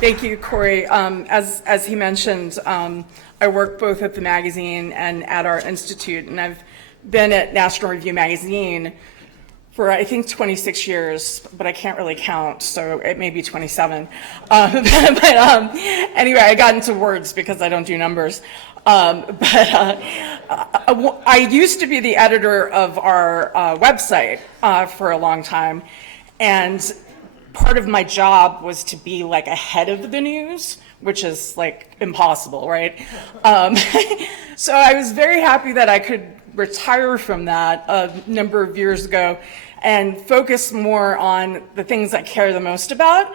Thank you, Corey. As he mentioned, I work both at the magazine and at our institute, and I've been at National Review Magazine for, I think, 26 years, but I can't really count, so it may be 27. Anyway, I got into words because I don't do numbers. I used to be the editor of our website for a long time, and part of my job was to be like ahead of the news, which is like impossible, right? So I was very happy that I could retire from that a number of years ago and focus more on the things I care the most about,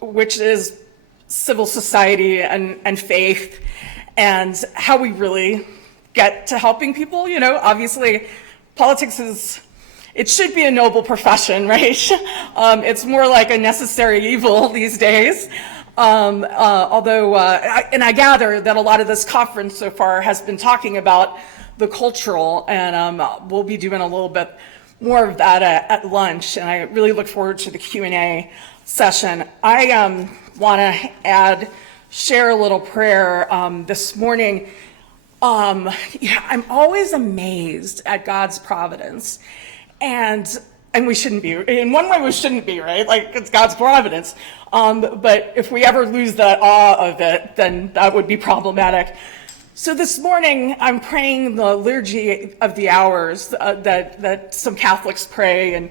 which is civil society and faith and how we really get to helping people. You know, obviously politics it should be a noble profession, right? It's more like a necessary evil these days. Although, and I gather that a lot of this conference so far has been talking about the cultural, and we'll be doing a little bit more of that at lunch, and I really look forward to the Q&A session. I want to share a little prayer this morning. I'm always amazed at God's providence, and we shouldn't be. In one way, we shouldn't be, right? Like, it's God's providence. But if we ever lose that awe of it, then that would be problematic. So this morning, I'm praying the Liturgy of the Hours that some Catholics pray, and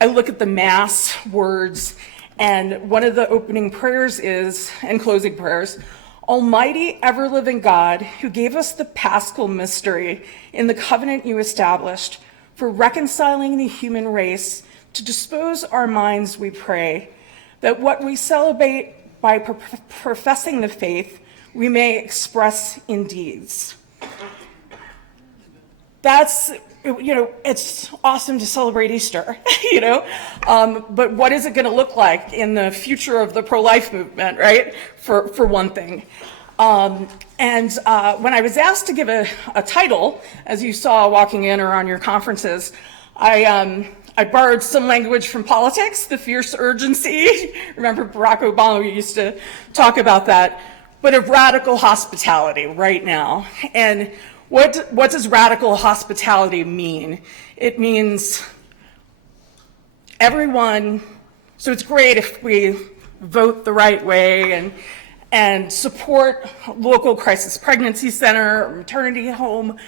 I look at the Mass words, and one of the opening prayers is, and closing prayers, Almighty, ever-living God, who gave us the Paschal mystery in the covenant you established for reconciling the human race, to dispose our minds, we pray, that what we celebrate by professing the faith, we may express in deeds. That's, you know, it's awesome to celebrate Easter, you know, but what is it going to look like in the future of the pro-life movement, right, for one thing? And when I was asked to give a title, as you saw walking in or on your conferences, I borrowed some language from politics, the fierce urgency. Remember Barack Obama used to talk about that, but of radical hospitality right now. And what does radical hospitality mean? It means everyone, so it's great if we vote the right way and support local crisis pregnancy center or maternity home,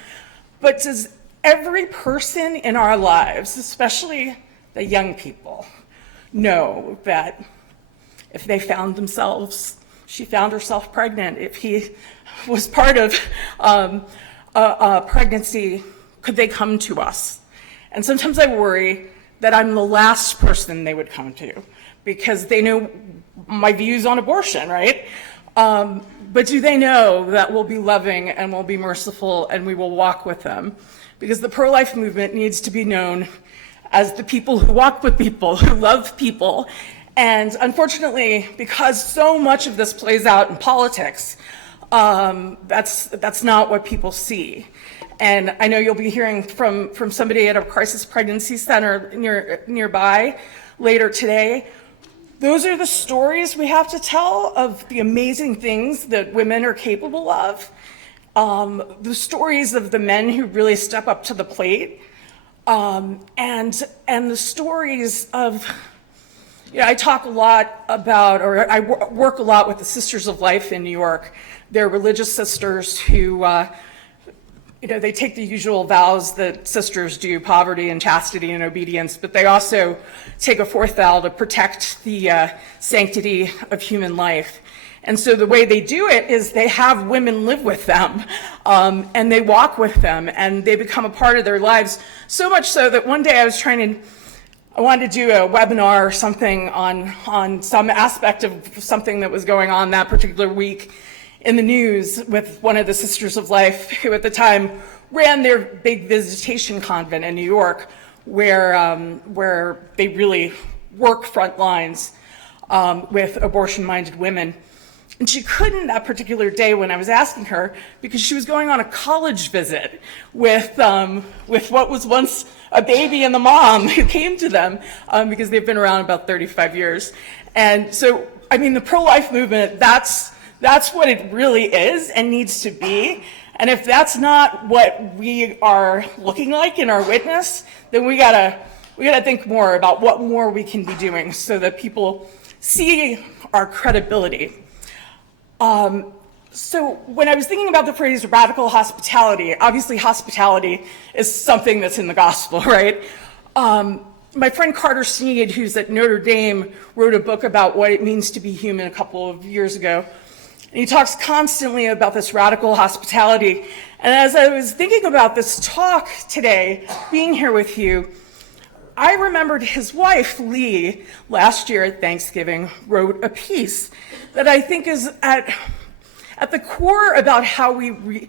but does every person in our lives, especially the young people, know that if they found themselves, she found herself pregnant, if he was part of a pregnancy, could they come to us? And sometimes I worry that I'm the last person they would come to because they know my views on abortion, right? But do they know that we'll be loving and we'll be merciful and we will walk with them? Because the pro-life movement needs to be known as the people who walk with people, who love people. And unfortunately, because so much of this plays out in politics, that's not what people see. And I know you'll be hearing from somebody at a crisis pregnancy center nearby later today. Those are the stories we have to tell of the amazing things that women are capable of. The stories of the men who really step up to the plate, and the stories of, you know, I talk a lot about, or I work a lot with the Sisters of Life in New York. They're religious sisters who, you know, they take the usual vows that sisters do, poverty and chastity and obedience, but they also take a fourth vow to protect the sanctity of human life. And so the way they do it is they have women live with them, and they walk with them, and they become a part of their lives, so much so that one day I wanted to do a webinar or something on some aspect of something that was going on that particular week in the news with one of the Sisters of Life, who at the time ran their big visitation convent in New York, where they really work front lines with abortion-minded women. And she couldn't that particular day when I was asking her, because she was going on a college visit with what was once a baby and the mom who came to them because they've been around about 35 years. And so, I mean, the pro-life movement, that's what it really is and needs to be. And if that's not what we are looking like in our witness, then we gotta think more about what more we can be doing so that people see our credibility. So when I was thinking about the phrase radical hospitality, obviously hospitality is something that's in the gospel, right? My friend Carter Sneed, who's at Notre Dame, wrote a book about what it means to be human a couple of years ago. And he talks constantly about this radical hospitality. And as I was thinking about this talk today, being here with you, I remembered his wife, Lee, last year at Thanksgiving, wrote a piece that I think is at the core about how we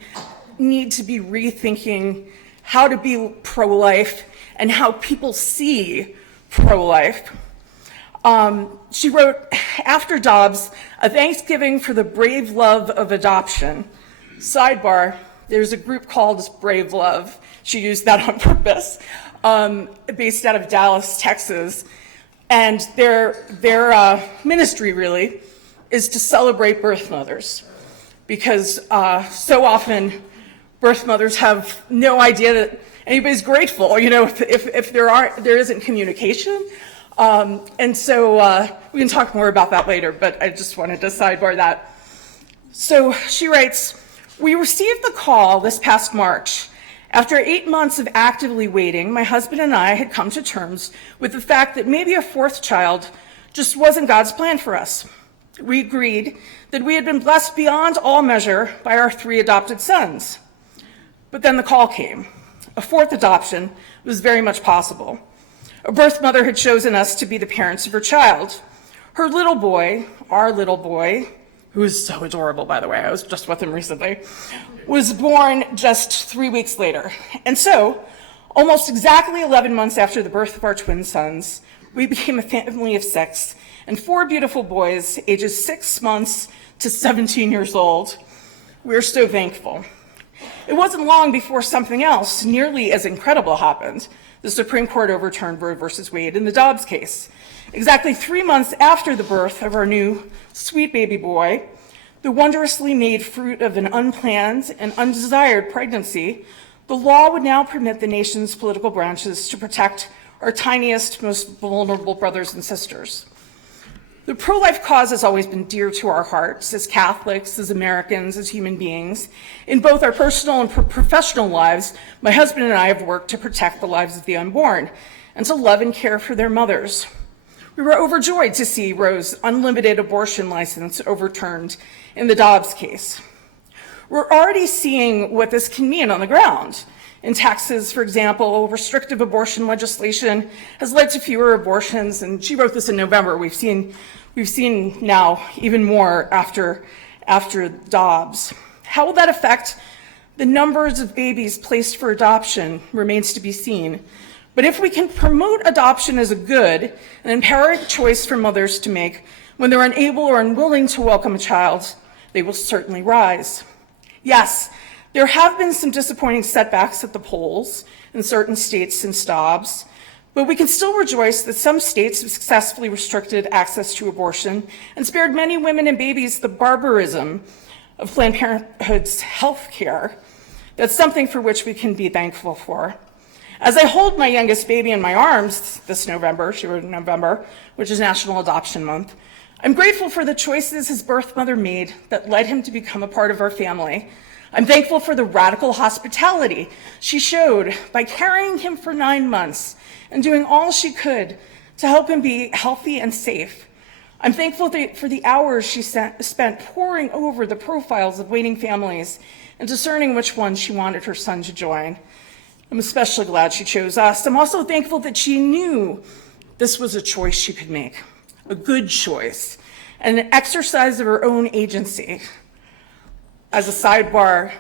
need to be rethinking how to be pro-life and how people see pro-life. She wrote, after Dobbs, a Thanksgiving for the brave love of adoption. Sidebar, there's a group called Brave Love. She used that on purpose, based out of Dallas, Texas. And their ministry really is to celebrate birth mothers, because so often birth mothers have no idea that anybody's grateful, you know, if there isn't communication. And so we can talk more about that later, but I just wanted to sidebar that. So she writes, we received the call this past March. After 8 months of actively waiting, my husband and I had come to terms with the fact that maybe a fourth child just wasn't God's plan for us. We agreed that we had been blessed beyond all measure by our 3 adopted sons. But then the call came. A fourth adoption was very much possible. A birth mother had chosen us to be the parents of her child. Her little boy, our little boy, who is so adorable, by the way, I was just with him recently, was born just 3 weeks later. And so, almost exactly 11 months after the birth of our twin sons, we became a family of 6 and 4 beautiful boys, ages 6 months to 17 years old. We're so thankful. It wasn't long before something else nearly as incredible happened. The Supreme Court overturned Roe versus Wade in the Dobbs case. Exactly 3 months after the birth of our new sweet baby boy, the wondrously made fruit of an unplanned and undesired pregnancy, the law would now permit the nation's political branches to protect our tiniest, most vulnerable brothers and sisters. The pro-life cause has always been dear to our hearts as Catholics, as Americans, as human beings. In both our personal and professional lives, my husband and I have worked to protect the lives of the unborn and to love and care for their mothers. We were overjoyed to see Roe's unlimited abortion license overturned in the Dobbs case. We're already seeing what this can mean on the ground. In Texas, for example, restrictive abortion legislation has led to fewer abortions, and she wrote this in November. We've seen now even more after Dobbs. How will that affect the numbers of babies placed for adoption remains to be seen. But if we can promote adoption as a good and empower choice for mothers to make when they're unable or unwilling to welcome a child, they will certainly rise. Yes, there have been some disappointing setbacks at the polls in certain states since Dobbs, but we can still rejoice that some states have successfully restricted access to abortion and spared many women and babies the barbarism of Planned Parenthood's health care. That's something for which we can be thankful for. As I hold my youngest baby in my arms this November, she wrote in November, which is National Adoption Month, I'm grateful for the choices his birth mother made that led him to become a part of our family. I'm thankful for the radical hospitality she showed by carrying him for 9 months and doing all she could to help him be healthy and safe. I'm thankful for the hours she spent poring over the profiles of waiting families and discerning which one she wanted her son to join. I'm especially glad she chose us. I'm also thankful that she knew this was a choice she could make, a good choice, and an exercise of her own agency. As a sidebar,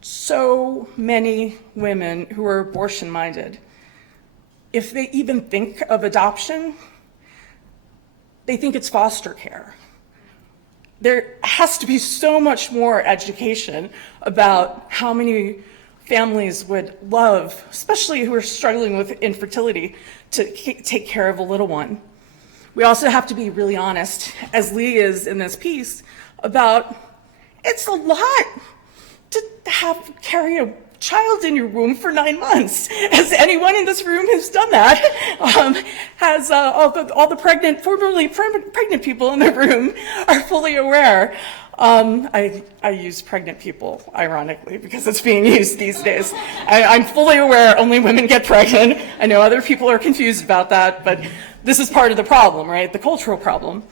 so many women who are abortion-minded, if they even think of adoption, they think it's foster care. There has to be so much more education about how many families would love, especially who are struggling with infertility, to take care of a little one. We also have to be really honest, as Lee is in this piece, about it's a lot to carry a child in your womb for 9 months. As anyone in this room who's done that, has all the formerly pregnant people in the room are fully aware. I use pregnant people, ironically, because it's being used these days. I'm fully aware only women get pregnant. I know other people are confused about that, but this is part of the problem, right? The cultural problem.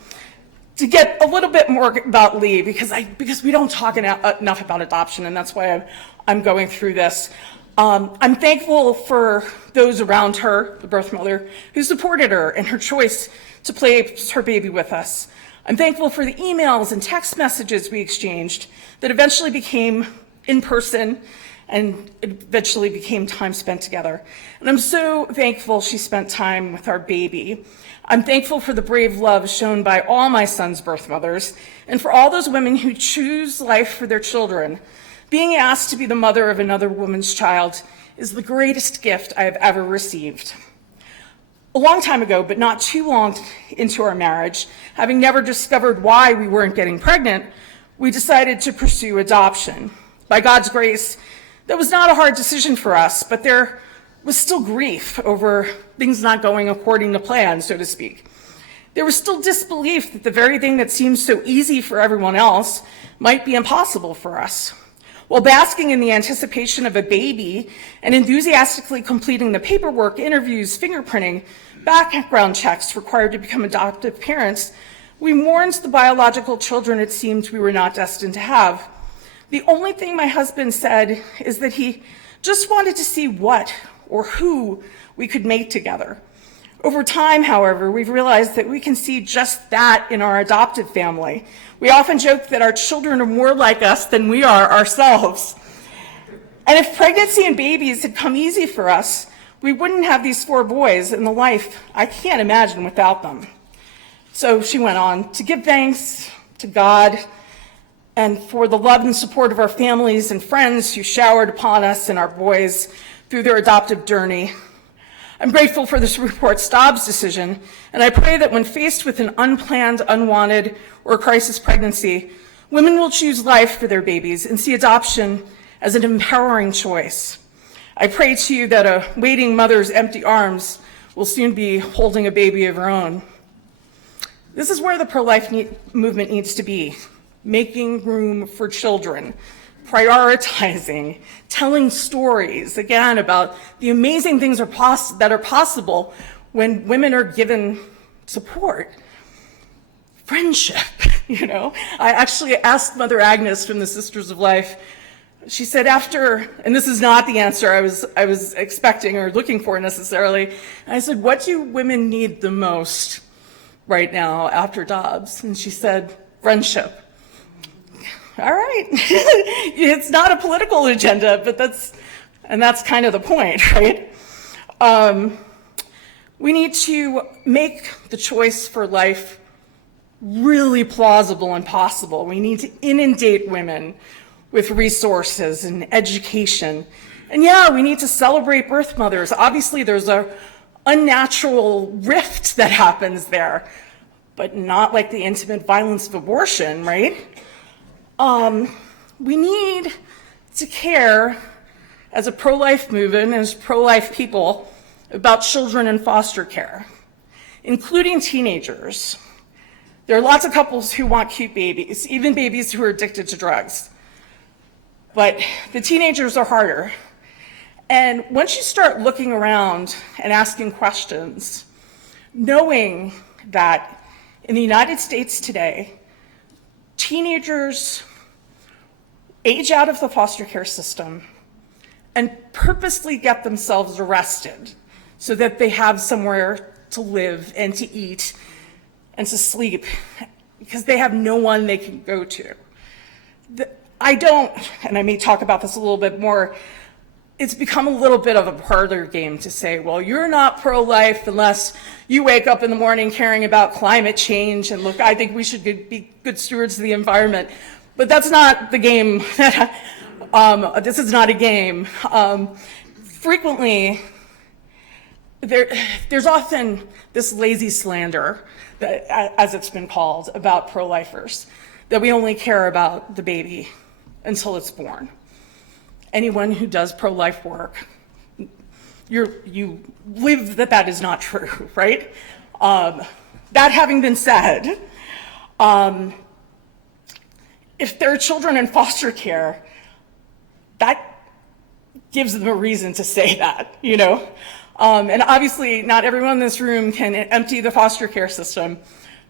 To get a little bit more about Lee, because we don't talk enough about adoption, and that's why I'm going through this. I'm thankful for those around her, the birth mother, who supported her in her choice to place her baby with us. I'm thankful for the emails and text messages we exchanged that eventually became in person and eventually became time spent together. And I'm so thankful she spent time with our baby. I'm thankful for the brave love shown by all my son's birth mothers and for all those women who choose life for their children. Being asked to be the mother of another woman's child is the greatest gift I have ever received. A long time ago, but not too long into our marriage, having never discovered why we weren't getting pregnant, we decided to pursue adoption. By God's grace, that was not a hard decision for us, but there was still grief over things not going according to plan, so to speak. There was still disbelief that the very thing that seems so easy for everyone else might be impossible for us. While basking in the anticipation of a baby and enthusiastically completing the paperwork, interviews, fingerprinting, background checks required to become adoptive parents, we mourned the biological children it seemed we were not destined to have. The only thing my husband said is that he just wanted to see what or who we could make together. Over time, however, we've realized that we can see just that in our adoptive family. We often joke that our children are more like us than we are ourselves. And if pregnancy and babies had come easy for us, we wouldn't have these 4 boys and the life I can't imagine without them. So she went on to give thanks to God and for the love and support of our families and friends who showered upon us and our boys through their adoptive journey. I'm grateful for this report's Dobbs decision, and I pray that when faced with an unplanned, unwanted, or crisis pregnancy, women will choose life for their babies and see adoption as an empowering choice. I pray to you that a waiting mother's empty arms will soon be holding a baby of her own. This is where the pro-life movement needs to be, making room for children, prioritizing, telling stories, again, about the amazing things that are possible when women are given support. Friendship, you know. I actually asked Mother Agnes from the Sisters of Life, she said after, and this is not the answer I was expecting or looking for necessarily, I said, what do women need the most right now after Dobbs? And she said, friendship. All right, it's not a political agenda, but that's kind of the point, right? We need to make the choice for life really plausible and possible. We need to inundate women with resources and education. And yeah, we need to celebrate birth mothers. Obviously, there's a unnatural rift that happens there, but not like the intimate violence of abortion, right? We need to care as a pro-life movement, as pro-life people, about children in foster care, including teenagers. There are lots of couples who want cute babies, even babies who are addicted to drugs. But the teenagers are harder. And once you start looking around and asking questions, knowing that in the United States today, teenagers age out of the foster care system and purposely get themselves arrested so that they have somewhere to live and to eat and to sleep because they have no one they can go to. I don't, and I may talk about this a little bit more, it's become a little bit of a parlor game to say, well, you're not pro-life unless you wake up in the morning caring about climate change and look, I think we should be good stewards of the environment. But that's not the game This is not a game. Frequently, there's often this lazy slander, that, as it's been called, about pro-lifers, that we only care about the baby until it's born. Anyone who does pro-life work, you live that is not true, right? That having been said, if there are children in foster care, that gives them a reason to say that, you know? And obviously not everyone in this room can empty the foster care system,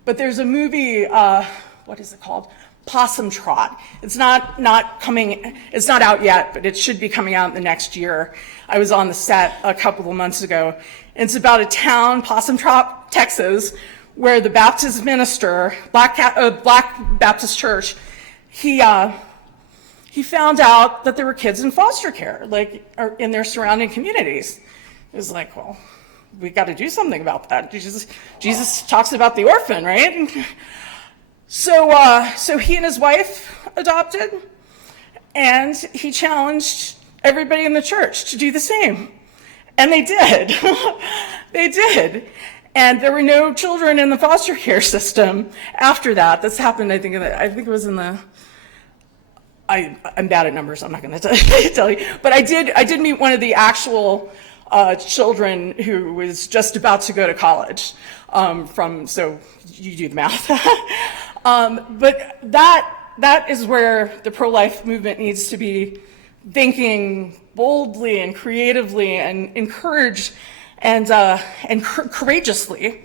but there's a movie, what is it called? Possum Trot. It's not out yet, but it should be coming out in the next year. I was on the set a couple of months ago. It's about a town, Possum Trot, Texas, where the Baptist minister, Black Baptist church, he found out that there were kids in foster care, like in their surrounding communities. It was like, well, we got to do something about that. Jesus talks about the orphan, right? So he and his wife adopted, and he challenged everybody in the church to do the same. And they did. They did. And there were no children in the foster care system after that. This happened, I think it was in the, I'm bad at numbers, I'm not going to tell you. But I did meet one of the actual children who was just about to go to college, so you do the math. But that is where the pro-life movement needs to be thinking boldly and creatively and encouraged and courageously.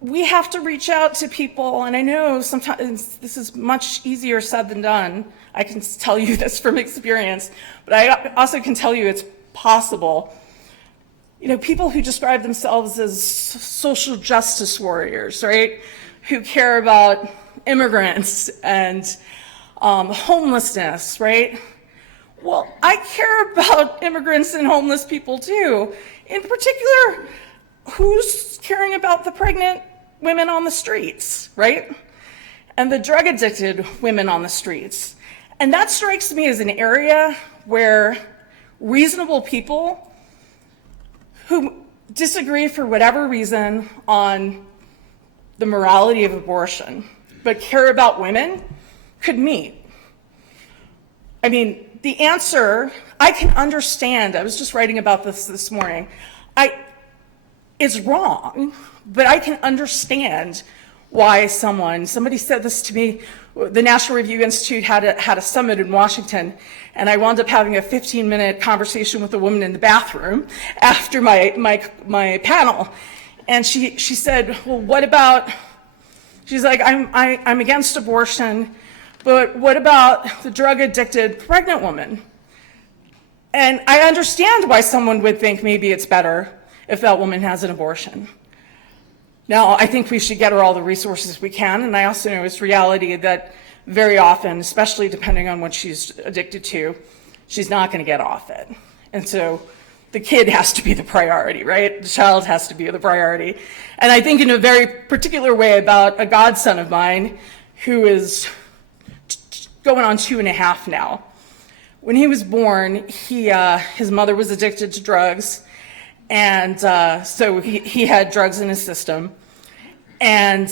We have to reach out to people, and I know sometimes this is much easier said than done. I can tell you this from experience, but I also can tell you it's possible. You know, people who describe themselves as social justice warriors, right? Who care about immigrants and homelessness, right? Well, I care about immigrants and homeless people too. In particular, who's caring about the pregnant women on the streets, right? And the drug addicted women on the streets. And that strikes me as an area where reasonable people who disagree for whatever reason on the morality of abortion, but care about women, could meet. I mean, the answer, I can understand, I was just writing about this morning, it's wrong, but I can understand why somebody said this to me. The National Review Institute had a summit in Washington, and I wound up having a 15-minute conversation with a woman in the bathroom after my panel. And she said, well, what about, she's like, I'm against abortion, but what about the drug-addicted pregnant woman? And I understand why someone would think maybe it's better if that woman has an abortion. Now, I think we should get her all the resources we can, and I also know it's reality that very often, especially depending on what she's addicted to, she's not going to get off it. And so the kid has to be the priority, right? The child has to be the priority. And I think in a very particular way about a godson of mine who is going on 2.5 now. When he was born, his mother was addicted to drugs, and so he had drugs in his system. And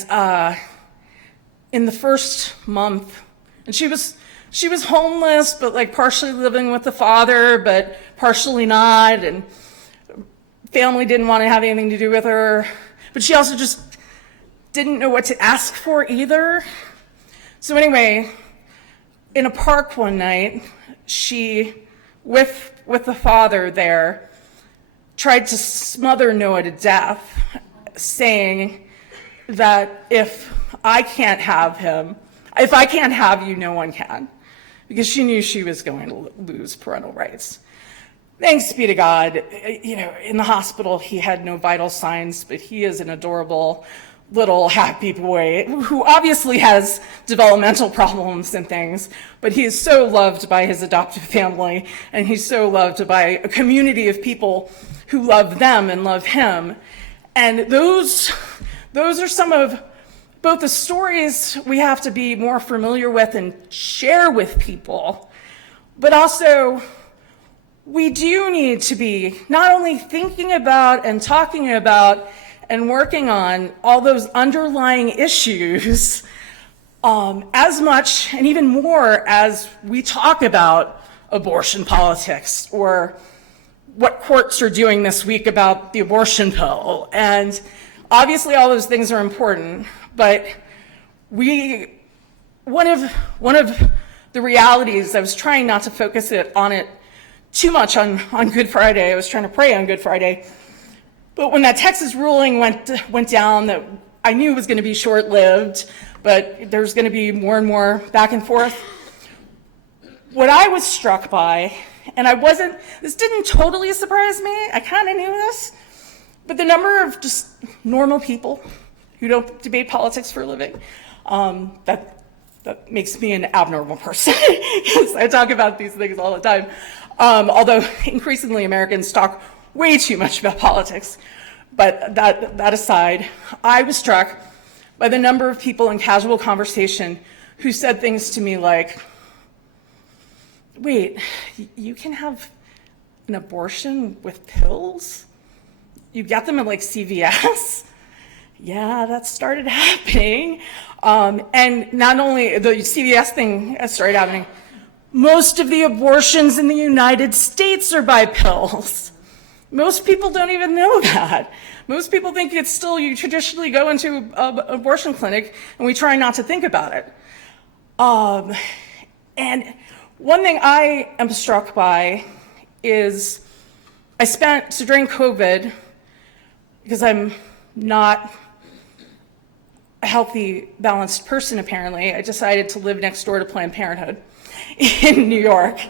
in the first month, and she was homeless, but like partially living with the father, but partially not, and family didn't want to have anything to do with her, but she also just didn't know what to ask for either. So anyway, in a park one night, she, with the father there, tried to smother Noah to death, saying that if I can't have him, if I can't have you, no one can, because she knew she was going to lose parental rights. Thanks be to God, you know, in the hospital he had no vital signs, but he is an adorable little happy boy who obviously has developmental problems and things, but he is so loved by his adoptive family, and he's so loved by a community of people who love them and love him. And those are some of both the stories we have to be more familiar with and share with people, but also we do need to be not only thinking about and talking about and working on all those underlying issues as much and even more as we talk about abortion politics or what courts are doing this week about the abortion pill. And obviously all those things are important, but one of the realities, I was trying not to focus on it too much on Good Friday. I was trying to pray on Good Friday. But when that Texas ruling went down, that I knew was going to be short-lived, but there's going to be more and more back and forth. What I was struck by, and this didn't totally surprise me, I kind of knew this, but the number of just normal people who don't debate politics for a living, that makes me an abnormal person, because I talk about these things all the time. Although increasingly Americans talk way too much about politics. But that aside, I was struck by the number of people in casual conversation who said things to me like, wait, you can have an abortion with pills? You get them at like CVS? Yeah, that started happening. And not only the CVS thing started happening, most of the abortions in the United States are by pills. Most people don't even know that. Most people think it's still, you traditionally go into an abortion clinic and we try not to think about it. And one thing I am struck by is so during COVID, because I'm not a healthy, balanced person apparently, I decided to live next door to Planned Parenthood in New York.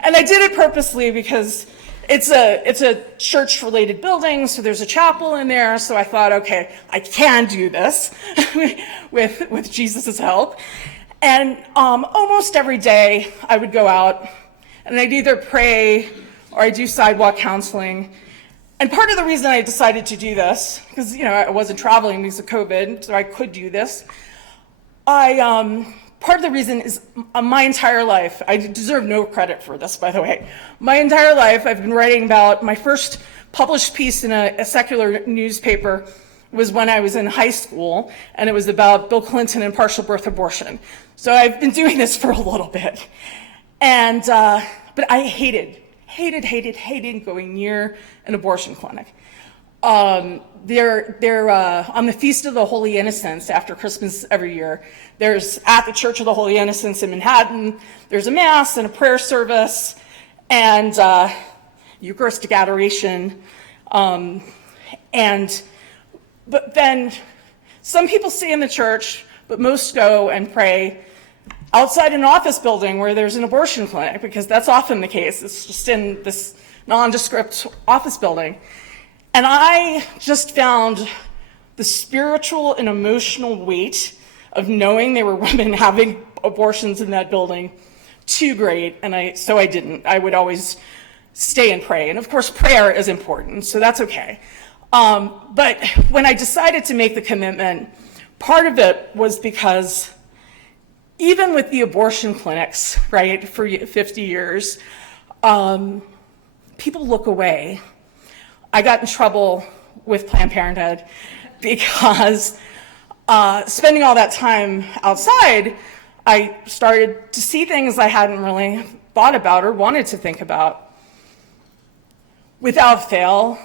And I did it purposely because it's a church-related building, so there's a chapel in there, so I thought, okay, I can do this with Jesus' help. And almost every day I would go out and I'd either pray or I'd do sidewalk counseling. And part of the reason I decided to do this, because I wasn't traveling because of COVID, so I could do this, part of the reason is my entire life, I deserve no credit for this, by the way. My entire life, I've been writing about, my first published piece in a secular newspaper was when I was in high school, and it was about Bill Clinton and partial birth abortion. So I've been doing this for a little bit. And, but I hated going near an abortion clinic. They're on the Feast of the Holy Innocents after Christmas every year. There's at the Church of the Holy Innocents in Manhattan, there's a mass and a prayer service and Eucharistic adoration. But then some people stay in the church, but most go and pray outside an office building where there's an abortion clinic, because that's often the case. It's just in this nondescript office building. And I just found the spiritual and emotional weight of knowing there were women having abortions in that building too great, and so I didn't. I would always stay and pray. And of course, prayer is important, so that's okay. But when I decided to make the commitment, part of it was because even with the abortion clinics, right, for 50 years, people look away. I got in trouble with Planned Parenthood because spending all that time outside, I started to see things I hadn't really thought about or wanted to think about. Without fail,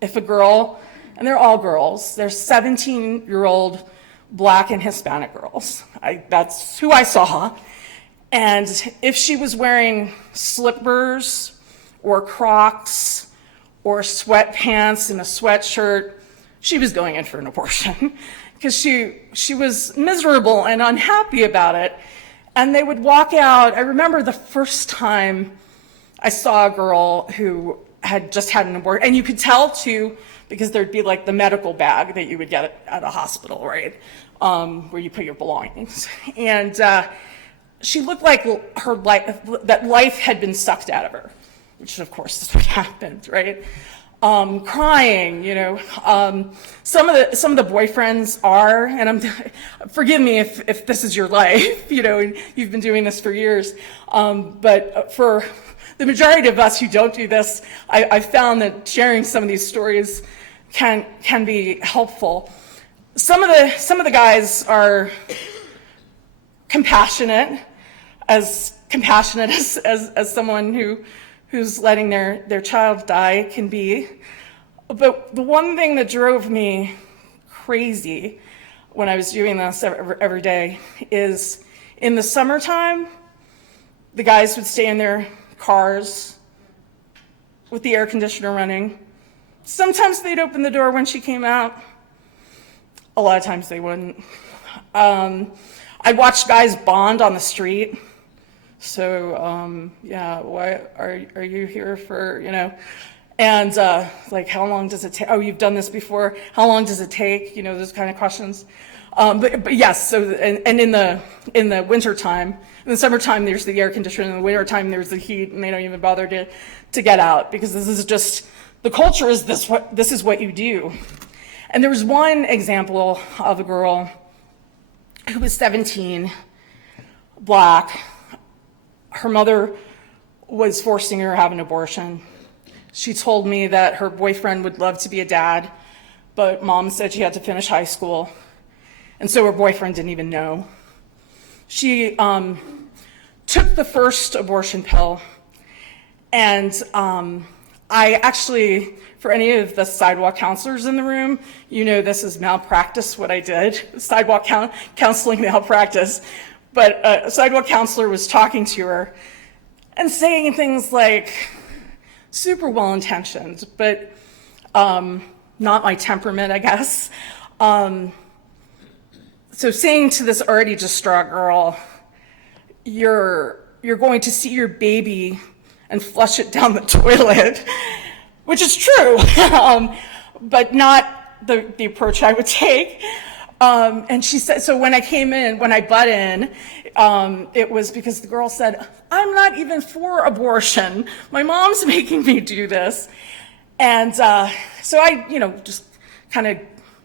if a girl, and they're all girls, they're 17-year-old Black and Hispanic girls. That's who I saw. And if she was wearing slippers or Crocs or sweatpants and a sweatshirt, she was going in for an abortion because she was miserable and unhappy about it. And they would walk out. I remember the first time I saw a girl who had just had an abortion, and you could tell too, because there'd be like the medical bag that you would get at a hospital, right? Where you put your belongings. And she looked like that life had been sucked out of her, which of course is what happened, right? crying, some of the boyfriends are, and forgive me if this is your life, and you've been doing this for years, but for the majority of us who don't do this, I've found that sharing some of these stories can be helpful. Some of the guys are compassionate as someone who's letting their child die can be. But the one thing that drove me crazy when I was doing this every day is in the summertime, the guys would stay in their cars with the air conditioner running. Sometimes they'd open the door when she came out. A lot of times they wouldn't. I'd watch guys bond on the street. So, why are you here for, and like, how long does it take? Oh, you've done this before. How long does it take? Those kind of questions. But yes, so, and in the winter time, in the summertime, there's the air conditioner. In the winter time, there's the heat, and they don't even bother to get out because this is just, the culture is this is what you do. And there was one example of a girl who was 17, Black. Her mother was forcing her to have an abortion. She told me that her boyfriend would love to be a dad, but mom said she had to finish high school, and so her boyfriend didn't even know. She took the first abortion pill, and I actually, for any of the sidewalk counselors in the room, this is malpractice what I did, sidewalk counseling malpractice. But a sidewalk counselor was talking to her and saying things like, super well-intentioned, but not my temperament, I guess. So saying to this already distraught girl, you're going to see your baby and flush it down the toilet, which is true, but not the approach I would take. And she said, so when I butt in, it was because the girl said, I'm not even for abortion. My mom's making me do this. And so I, just kind of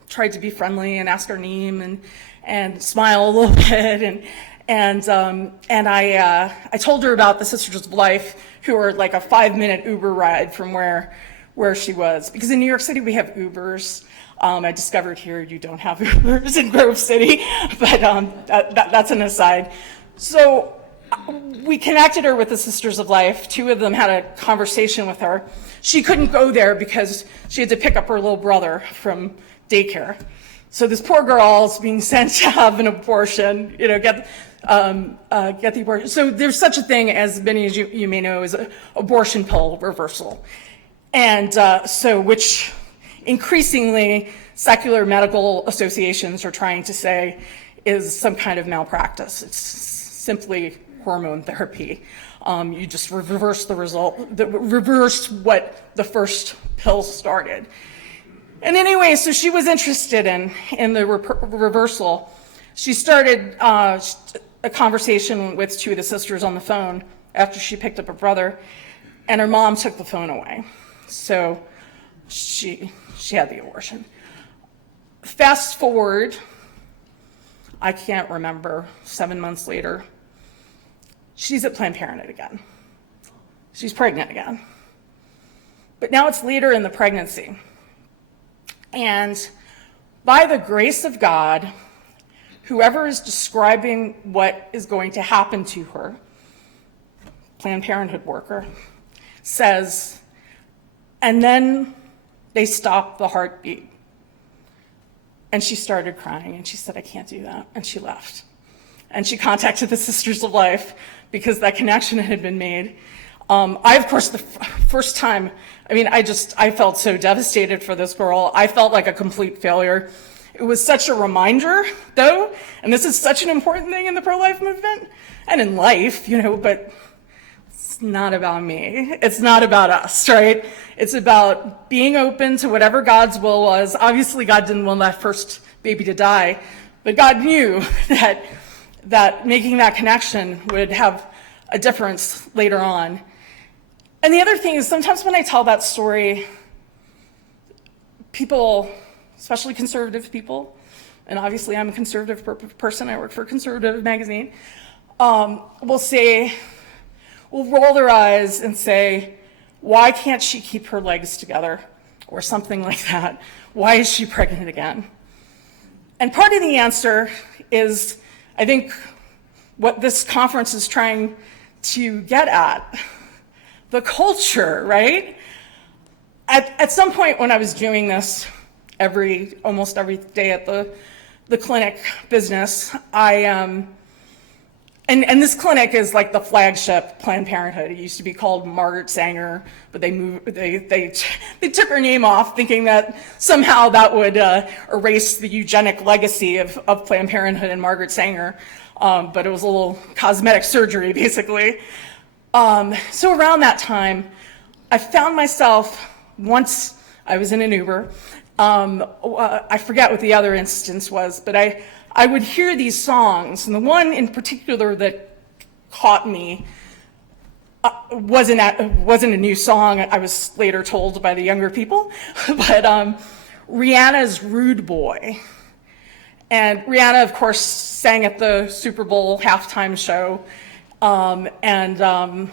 tried to be friendly and ask her name and smile a little bit. And I told her about the Sisters of Life, who are like a 5-minute Uber ride from where she was. Because in New York City, we have Ubers. I discovered here you don't have Ubers in Grove City, but that's an aside. So we connected her with the Sisters of Life. 2 of them had a conversation with her. She couldn't go there because she had to pick up her little brother from daycare. So this poor girl is being sent to have an abortion, get the abortion. So there's such a thing, as many as you may know, as abortion pill reversal. And so which increasingly secular medical associations are trying to say is some kind of malpractice. It's simply hormone therapy. You just reverse the result, reverse what the first pill started. And anyway, so she was interested in the reversal. She started a conversation with 2 of the sisters on the phone after she picked up her brother, and her mom took the phone away. So she had the abortion. Fast forward, I can't remember, 7 months later, she's at Planned Parenthood again. She's pregnant again. But now it's later in the pregnancy. And by the grace of God, whoever is describing what is going to happen to her, Planned Parenthood worker, says, and then they stopped the heartbeat. And she started crying, and she said, I can't do that, and she left. And she contacted the Sisters of Life because that connection had been made. I, of course, the first time, I felt so devastated for this girl. I felt like a complete failure. It was such a reminder, though, and this is such an important thing in the pro-life movement and in life, but it's not about me. It's not about us, right? It's about being open to whatever God's will was. Obviously, God didn't want that first baby to die, but God knew that making that connection would have a difference later on. And the other thing is, sometimes when I tell that story, people, especially conservative people, and obviously I'm a conservative person, I work for a conservative magazine, will roll their eyes and say, why can't she keep her legs together? Or something like that. Why is she pregnant again? And part of the answer is, I think, what this conference is trying to get at. The culture, right? At some point when I was doing this almost every day at the clinic business, and this clinic is like the flagship Planned Parenthood. It used to be called Margaret Sanger, but they took her name off, thinking that somehow that would erase the eugenic legacy of Planned Parenthood and Margaret Sanger. But it was a little cosmetic surgery, basically. So around that time, I found myself, once I was in an Uber, I forget what the other instance was, but I would hear these songs, and the one in particular that caught me wasn't a new song, I was later told by the younger people, but Rihanna's Rude Boy. And Rihanna, of course, sang at the Super Bowl halftime show, and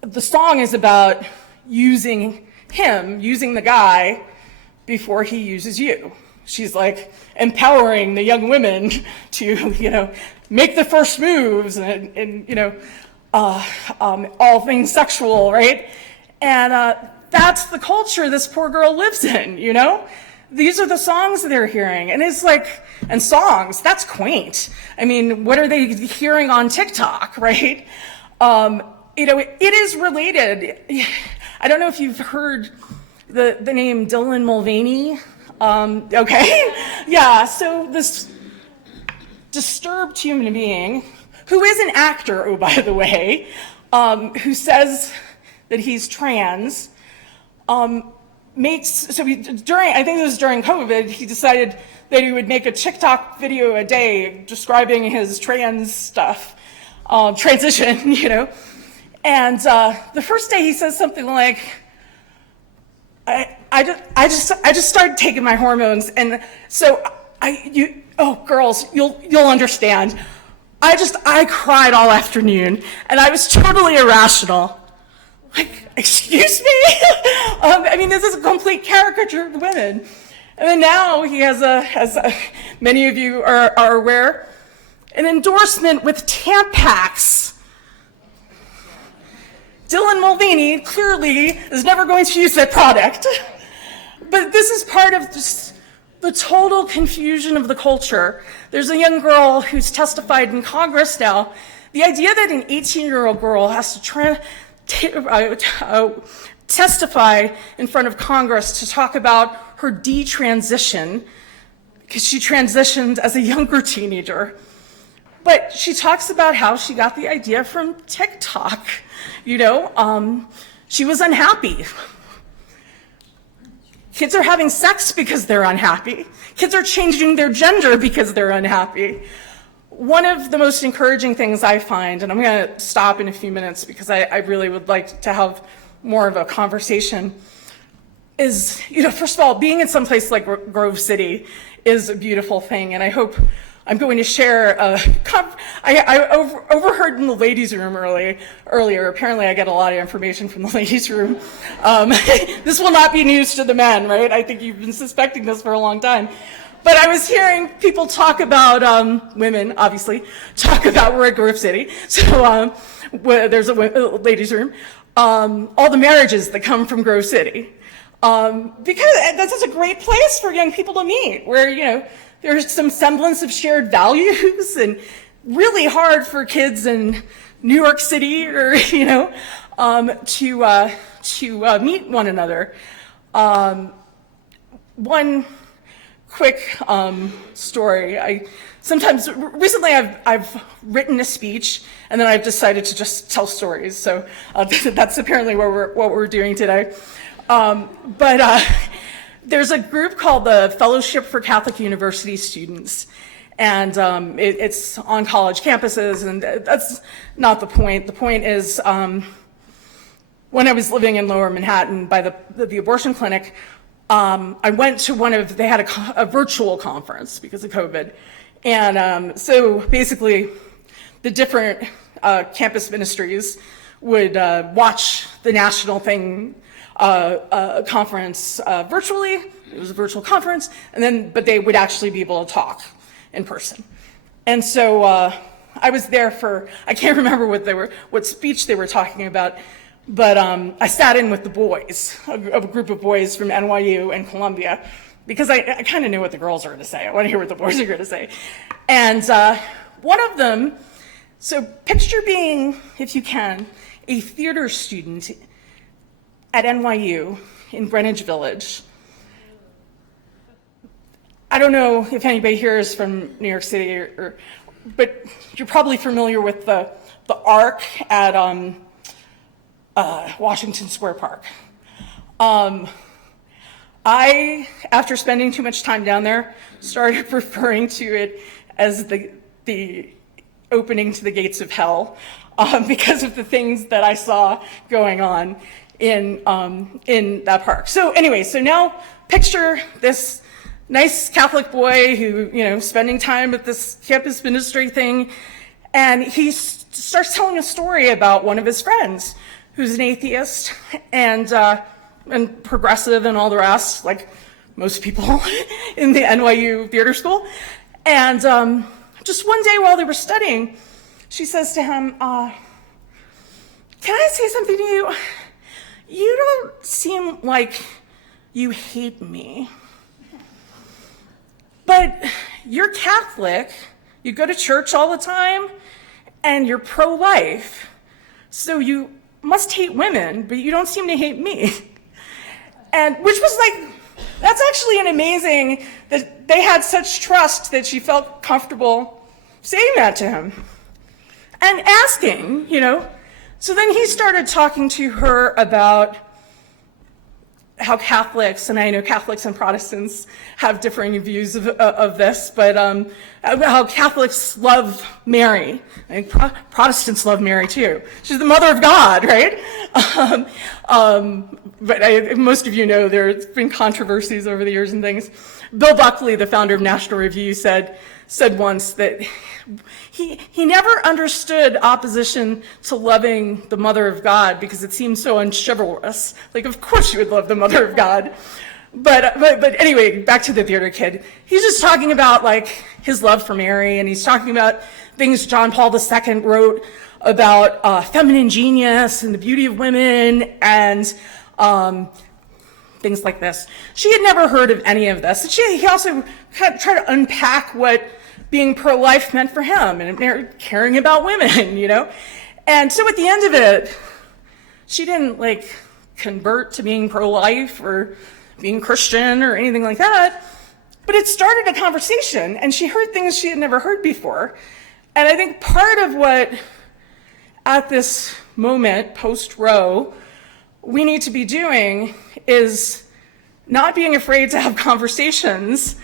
the song is about using the guy before he uses you. She's like empowering the young women to, make the first moves and all things sexual, right? And that's the culture this poor girl lives in, These are the songs they're hearing. And it's like, and songs, that's quaint. I mean, what are they hearing on TikTok, right? It is related. I don't know if you've heard the name Dylan Mulvaney. Okay, yeah, so this disturbed human being, who is an actor, oh, by the way, who says that he's trans, I think it was during COVID, he decided that he would make a TikTok video a day describing his trans stuff, transition, And the first day he says something like, I just started taking my hormones, and so girls, you'll understand. I cried all afternoon, and I was totally irrational. Like, excuse me? This is a complete caricature of women. And then now he has as many of you are aware, an endorsement with Tampax. Dylan Mulvaney clearly is never going to use that product. But this is part of just the total confusion of the culture. There's a young girl who's testified in Congress now. The idea that an 18-year-old girl has to testify in front of Congress to talk about her detransition, because she transitioned as a younger teenager. But she talks about how she got the idea from TikTok. She was unhappy. Kids are having sex because they're unhappy. Kids are changing their gender because they're unhappy. One of the most encouraging things I find, and I'm going to stop in a few minutes because I really would like to have more of a conversation, is, first of all, being in some place like Grove City is a beautiful thing, and I hope I'm going to share I overheard in the ladies' room earlier. Apparently I get a lot of information from the ladies' room. This will not be news to the men, right? I think you've been suspecting this for a long time. But I was hearing people talk about, women, obviously, talk about we're at Grove City. So there's a ladies' room. All the marriages that come from Grove City. Because that's such a great place for young people to meet, where, there's some semblance of shared values, and really hard for kids in New York City or, to meet one another. One quick story. Recently I've written a speech, and then I've decided to just tell stories. So that's apparently what we're doing today. There's a group called the Fellowship for Catholic University Students, and it's on college campuses, and that's not the point. The point is, when I was living in Lower Manhattan by the abortion clinic, I went to they had a virtual conference because of COVID. And so basically the different campus ministries would watch the national conference virtually. It was a virtual conference, but they would actually be able to talk in person. And so I was there I can't remember what speech they were talking about, but I sat in with the boys, a group of boys from NYU and Columbia, because I kind of knew what the girls are going to say. I want to hear what the boys are going to say. And one of them, so picture being, if you can, a theater student at NYU in Greenwich Village. I don't know if anybody here is from New York City, but you're probably familiar with the Arc at Washington Square Park. I, after spending too much time down there, started referring to it as the opening to the gates of hell, because of the things that I saw going on in that park. So anyway, so now picture this nice Catholic boy who, spending time at this campus ministry thing, and he starts telling a story about one of his friends who's an atheist and progressive and all the rest, like most people in the NYU theater school. And just one day while they were studying, she says to him, can I say something to you? You don't seem like you hate me. But you're Catholic, you go to church all the time, and you're pro-life. So you must hate women, but you don't seem to hate me. And which was like, that's actually an amazing, that they had such trust that she felt comfortable saying that to him. And asking, So then he started talking to her about how Catholics, and I know Catholics and Protestants have differing views of this, but how Catholics love Mary. I think Protestants love Mary too. She's the mother of God, right? But most of you know there's been controversies over the years and things. Bill Buckley, the founder of National Review, said once that he never understood opposition to loving the Mother of God because it seemed so unchivalrous. Like, of course you would love the Mother of God. But anyway, back to the theater kid. He's just talking about like his love for Mary, and he's talking about things John Paul II wrote about feminine genius and the beauty of women and things like this. She had never heard of any of this. And he also kind of tried to unpack what being pro-life meant for him and caring about women, And so at the end of it, she didn't like convert to being pro-life or being Christian or anything like that, but it started a conversation, and she heard things she had never heard before. And I think part of what, at this moment, post-Roe, we need to be doing is not being afraid to have conversations,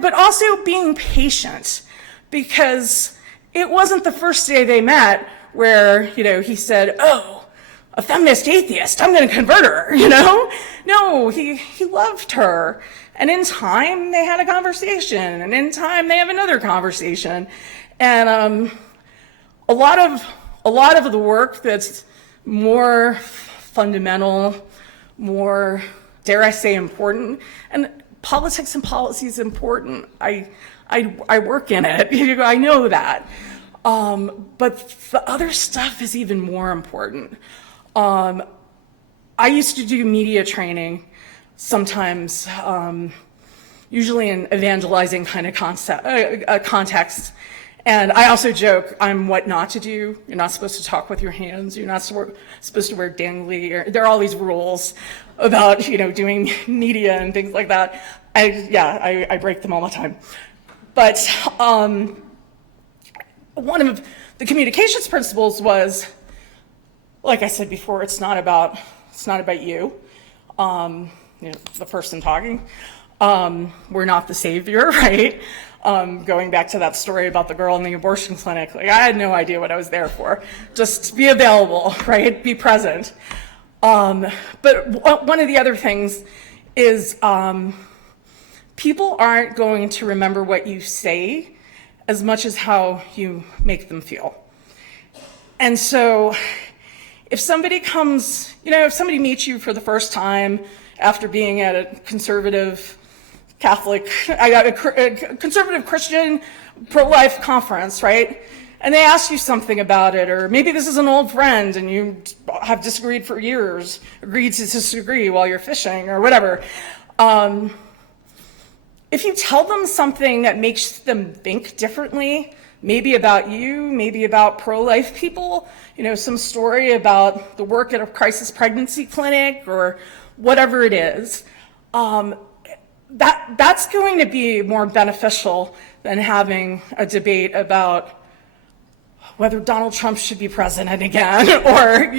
but also being patient, because it wasn't the first day they met where, he said, oh, a feminist atheist, I'm going to convert her, No, he loved her. And in time, they had a conversation. And in time, they have another conversation. And a lot of the work that's more fundamental, more, dare I say, important, and politics and policy is important. I work in it. I know that. But the other stuff is even more important. I used to do media training sometimes, usually in evangelizing kind of context. And I also joke, I'm what not to do. You're not supposed to talk with your hands. You're not supposed to wear dangly. There are all these rules about, doing media and things like that. I break them all the time. But one of the communications principles was, like I said before, it's not about you, the person talking. We're not the savior, right? Going back to that story about the girl in the abortion clinic, like I had no idea what I was there for. Just be available, right? Be present. But one of the other things is people aren't going to remember what you say as much as how you make them feel. And so if somebody comes, if somebody meets you for the first time after being at a conservative Catholic, a conservative Christian pro-life conference, right? And they ask you something about it, or maybe this is an old friend and you have disagreed for years, agreed to disagree while you're fishing or whatever. If you tell them something that makes them think differently, maybe about you, maybe about pro-life people, some story about the work at a crisis pregnancy clinic or whatever it is, that's going to be more beneficial than having a debate about whether Donald Trump should be president again, or,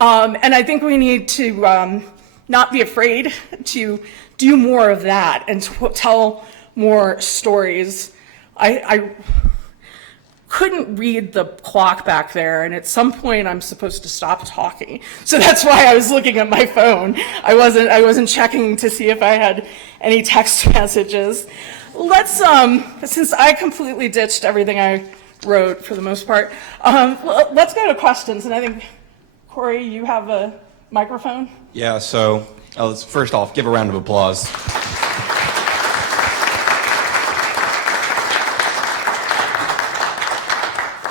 and I think we need to not be afraid to do more of that and tell more stories. I couldn't read the clock back there, and at some point I'm supposed to stop talking. So that's why I was looking at my phone. I wasn't checking to see if I had any text messages. Let's, since I completely ditched everything I wrote for the most part, let's go to questions. And I think, Corey, you have a microphone? Yeah, so let's first off give a round of applause.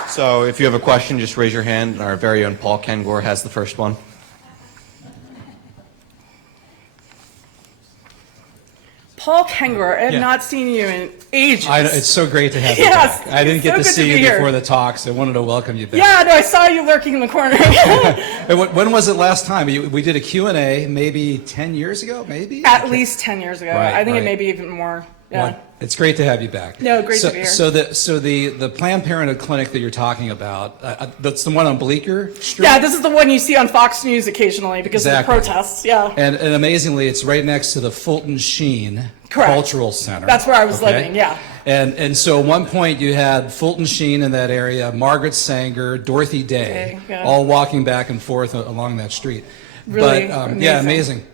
So if you have a question, just raise your hand, and our very own Paul Kengor has the first one. Paul Kengor, I have not seen you in ages. It's so great to have you back. I didn't get to see you before the talk, so I wanted to welcome you back. Yeah, no, I saw you lurking in the corner. When was it last time? We did a Q&A maybe 10 years ago, maybe? At least 10 years ago. Right, I think it may be even more. Yeah. Well, it's great to have you back. No, great to be here. So the Planned Parenthood clinic that you're talking about, that's the one on Bleecker Street? Yeah, this is the one you see on Fox News occasionally because of the protests. Yeah. And amazingly, it's right next to the Fulton Sheen Cultural Center. That's where I was living, yeah. And so at one point you had Fulton Sheen in that area, Margaret Sanger, Dorothy Day, all walking back and forth along that street. Really amazing. Yeah, amazing.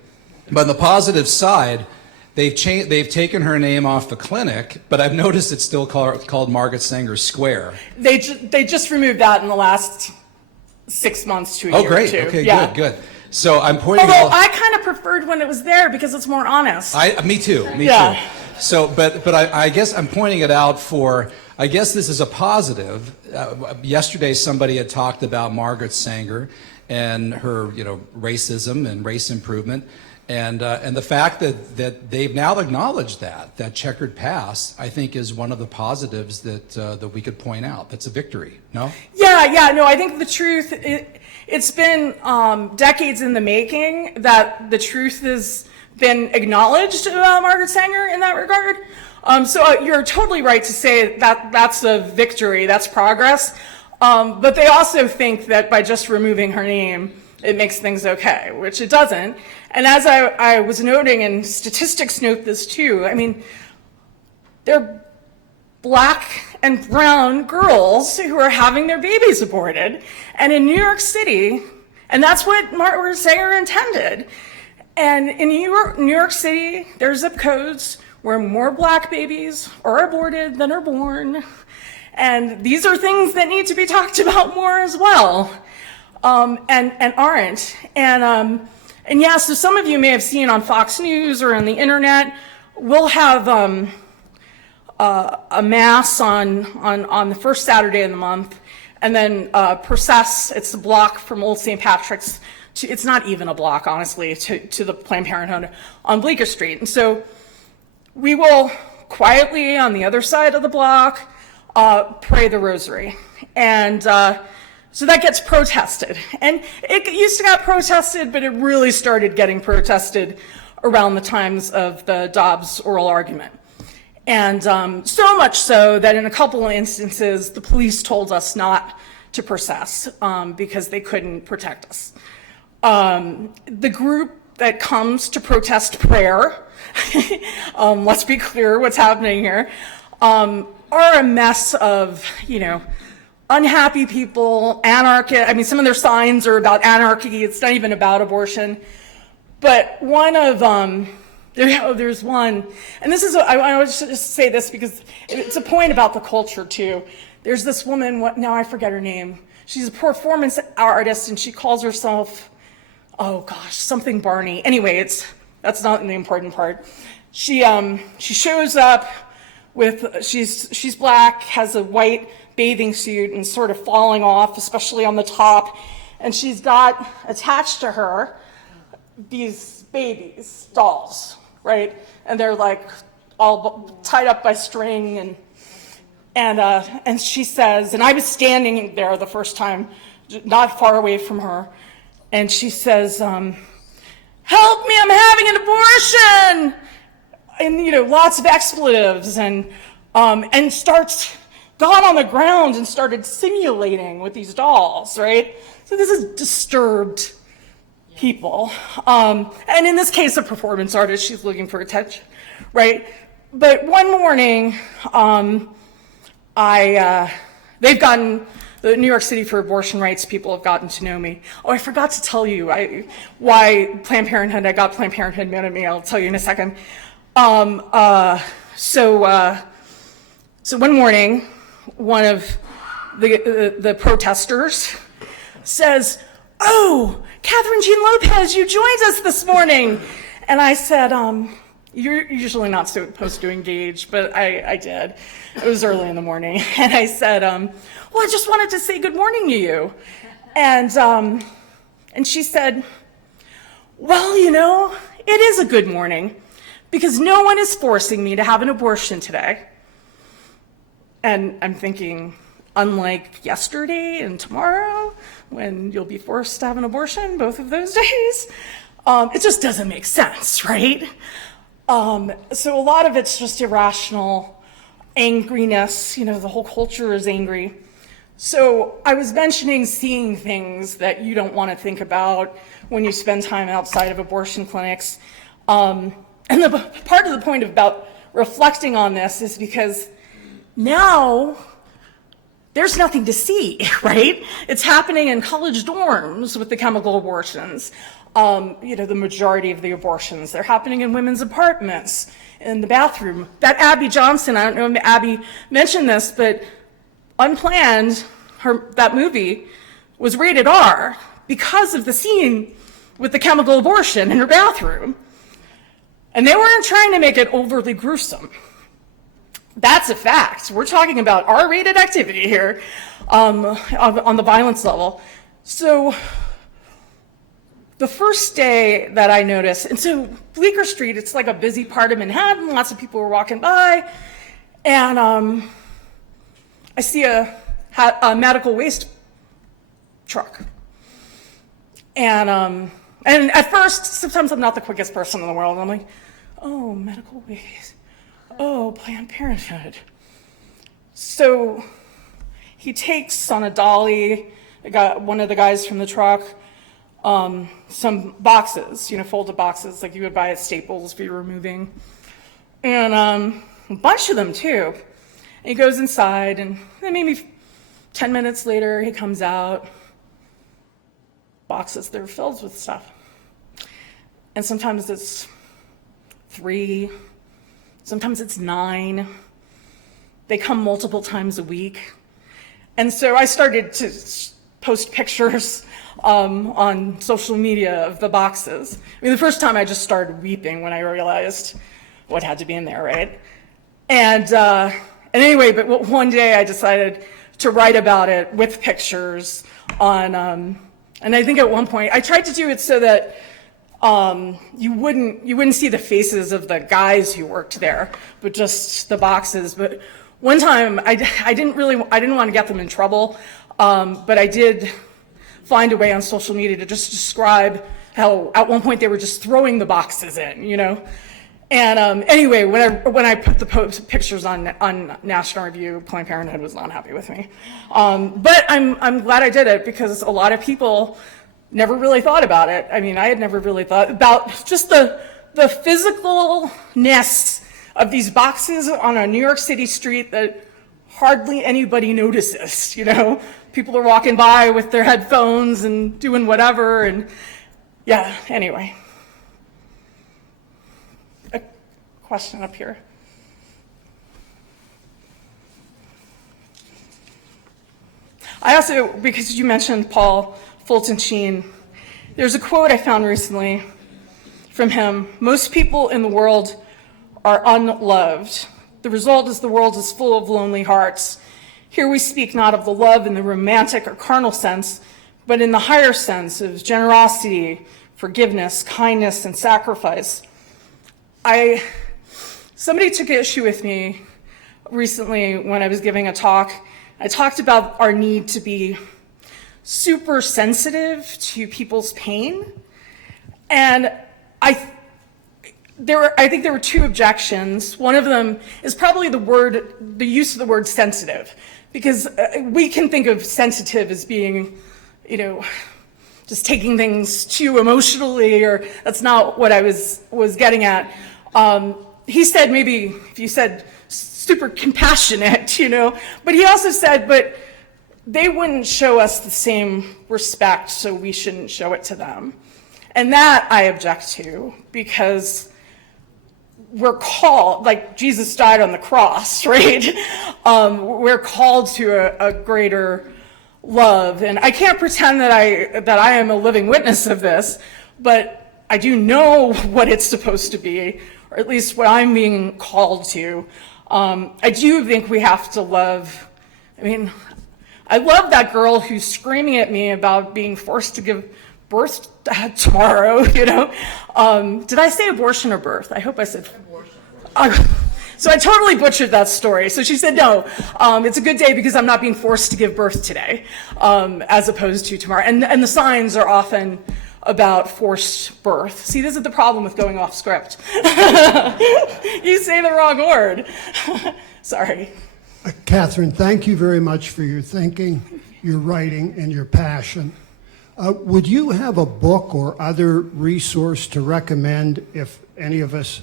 But on the positive side, they've taken her name off the clinic, but I've noticed it's still called Margaret Sanger Square. They just removed that in the last 6 months to a year. Oh, great. Or two. Okay, yeah. good. So I'm pointing Although I kind of preferred when it was there because it's more honest. Me too. Yeah. So, but I guess I'm pointing it out for, I guess this is a positive. Yesterday somebody had talked about Margaret Sanger and her, racism and race improvement. And the fact that they've now acknowledged that checkered past, I think, is one of the positives that we could point out. That's a victory, no? Yeah, no, I think the truth, it's been decades in the making that the truth has been acknowledged about Margaret Sanger in that regard. So you're totally right to say that that's a victory, that's progress. But they also think that by just removing her name, it makes things okay, which it doesn't. And as I was noting, and statistics note this too, I mean, they're black and brown girls who are having their babies aborted. And in New York City, and that's what Margaret Sanger intended. And in New York City, there's zip codes where more black babies are aborted than are born. And these are things that need to be talked about more as well. And aren't. And yeah, so some of you may have seen on Fox News or on the internet, we'll have a mass on the first Saturday of the month, and then process, it's the block from Old St. Patrick's, it's not even a block, honestly, to the Planned Parenthood on Bleecker Street. And so we will quietly on the other side of the block pray the rosary. And so that gets protested. And it used to get protested, but it really started getting protested around the times of the Dobbs oral argument. And so much so that in a couple of instances, the police told us not to process because they couldn't protect us. The group that comes to protest prayer, let's be clear what's happening here, are a mess of, unhappy people, anarchic. I mean, some of their signs are about anarchy. It's not even about abortion. But one of there's one, and this is, I want to just say this because it's a point about the culture too. There's this woman, now I forget her name. She's a performance artist, and she calls herself, oh gosh, something Barney. Anyway, that's not the important part. She shows up with, she's black, has a white bathing suit and sort of falling off, especially on the top. And she's got attached to her these babies, dolls, right? And they're like all tied up by string, and she says, and I was standing there the first time, not far away from her, and she says, help me, I'm having an abortion, and lots of expletives, and got on the ground and started simulating with these dolls, right? So this is disturbed people. And in this case, a performance artist, she's looking for attention, right? But one morning, they've gotten, the New York City for Abortion Rights people have gotten to know me. Oh, I forgot to tell you why Planned Parenthood, I got Planned Parenthood mad at me, I'll tell you in a second. So one morning, one of the protesters says, oh, Kathryn Jean Lopez, you joined us this morning. And I said, you're usually not supposed to engage, but I did. It was early in the morning. And I said, well, I just wanted to say good morning to you. And she said, well, it is a good morning because no one is forcing me to have an abortion today. And I'm thinking, unlike yesterday and tomorrow, when you'll be forced to have an abortion, both of those days, it just doesn't make sense, right? So a lot of it's just irrational angriness, the whole culture is angry. So I was mentioning seeing things that you don't want to think about when you spend time outside of abortion clinics. And part of the point about reflecting on this is because now there's nothing to see, right? It's happening in college dorms with the chemical abortions. The majority of the abortions, they're happening in women's apartments, in the bathroom. That Abby Johnson, I don't know if Abby mentioned this, but Unplanned, that movie, was rated R because of the scene with the chemical abortion in her bathroom. And they weren't trying to make it overly gruesome. That's a fact. We're talking about R-rated activity here on the violence level. So the first day that I noticed, and so Bleecker Street, it's like a busy part of Manhattan, lots of people were walking by, and I see a medical waste truck. And at first, sometimes I'm not the quickest person in the world. I'm like, oh, medical waste. Oh, Planned Parenthood. So he takes on a dolly, one of the guys from the truck, some boxes, folded boxes like you would buy at Staples if you were moving, and a bunch of them too. And he goes inside, and then maybe 10 minutes later, he comes out, boxes that are filled with stuff. And sometimes it's 3, sometimes it's 9. They come multiple times a week. And so I started to post pictures on social media of the boxes. I mean, the first time I just started weeping when I realized what had to be in there, right? And anyway, but one day I decided to write about it with pictures on, and I think at one point, I tried to do it so that you wouldn't see the faces of the guys who worked there, but just the boxes. But one time I didn't want to get them in trouble, but I did find a way on social media to just describe how at one point they were just throwing the boxes in, And anyway, when I put the pictures on National Review, Planned Parenthood was not happy with me. But I'm glad I did it because a lot of people never really thought about it. I mean, I had never really thought about just the physicalness of these boxes on a New York City street that hardly anybody notices, People are walking by with their headphones and doing whatever, and yeah, anyway. question up here. I also, because you mentioned Paul Fulton Sheen, there's a quote I found recently from him. Most people in the world are unloved. The result is the world is full of lonely hearts. Here we speak not of the love in the romantic or carnal sense, but in the higher sense of generosity, forgiveness, kindness, and sacrifice. Somebody took issue with me recently when I was giving a talk. I talked about our need to be super sensitive to people's pain. And I think there were two objections. One of them is probably the use of the word sensitive, because we can think of sensitive as being, just taking things too emotionally, or that's not what I was getting at. He said maybe if you said super compassionate, but he also said, but they wouldn't show us the same respect, so we shouldn't show it to them. And that I object to, because we're called, like Jesus died on the cross, right? We're called to a greater love. And I can't pretend that I am a living witness of this, but I do know what it's supposed to be, or at least what I'm being called to. I do think we have to love. I love that girl who's screaming at me about being forced to give birth tomorrow, Did I say abortion or birth? I hope I said abortion. So I totally butchered that story. So she said, no, it's a good day because I'm not being forced to give birth today, as opposed to tomorrow. And the signs are often about forced birth. See, this is the problem with going off script. You say the wrong word. Sorry. Kathryn, thank you very much for your thinking, your writing, and your passion. Would you have a book or other resource to recommend if any of us,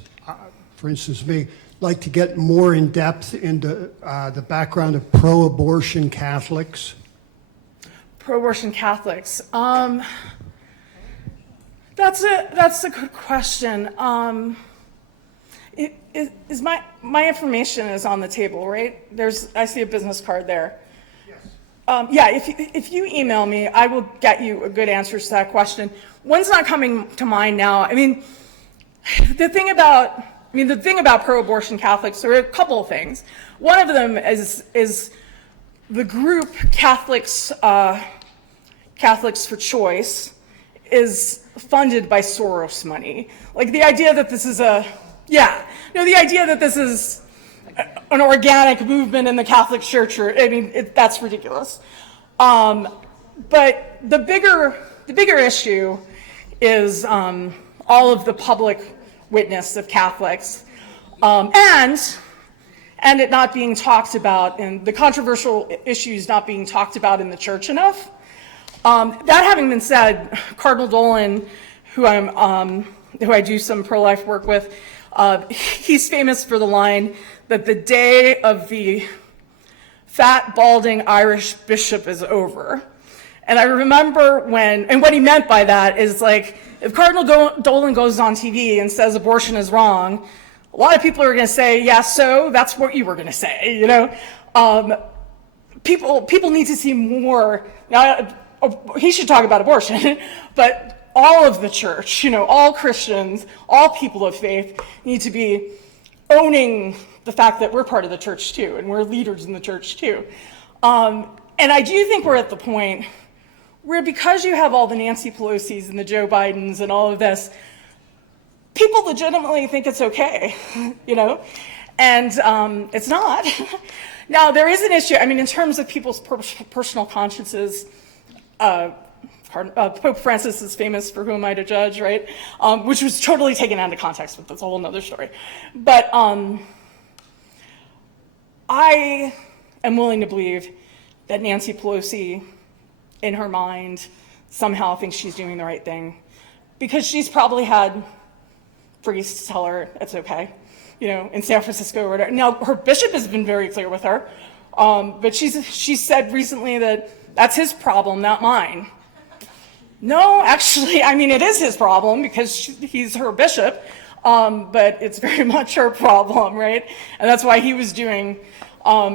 for instance me, like to get more in depth into the background of pro-abortion Catholics? Pro-abortion Catholics. That's a good question. Is my information is on the table, right? I see a business card there. Yes. If you email me, I will get you a good answer to that question. One's not coming to mind now. The thing about pro-abortion Catholics, there are a couple of things. One of them is the group Catholics for Choice is funded by Soros money. Like the idea that this is the idea that this is an organic movement in the Catholic Church, that's ridiculous. But the bigger issue is all of the public witness of Catholics, and it not being talked about, and the controversial issues not being talked about in the church enough. That having been said, Cardinal Dolan, who I do some pro-life work with, he's famous for the line that the day of the fat, balding Irish bishop is over. And I remember what he meant by that is, like, if Cardinal Dolan goes on TV and says abortion is wrong, a lot of people are going to say, yeah, so that's what you were going to say, People need to see more. Now, he should talk about abortion, but all of the church, all Christians, all people of faith need to be owning the fact that we're part of the church too, and we're leaders in the church too. And I do think we're at the point where, because you have all the Nancy Pelosi's and the Joe Bidens and all of this, people legitimately think it's okay, and it's not. Now, there is an issue, in terms of people's personal consciences. Pope Francis is famous for who am I to judge, right? Which was totally taken out of context, but that's a whole other story. But I am willing to believe that Nancy Pelosi, in her mind, somehow thinks she's doing the right thing, because she's probably had priests tell her it's okay, in San Francisco or whatever. Now, her bishop has been very clear with her, but she said recently that that's his problem, not mine. No, actually, it is his problem, because he's her bishop. but it's very much our problem, right? And that's why he was doing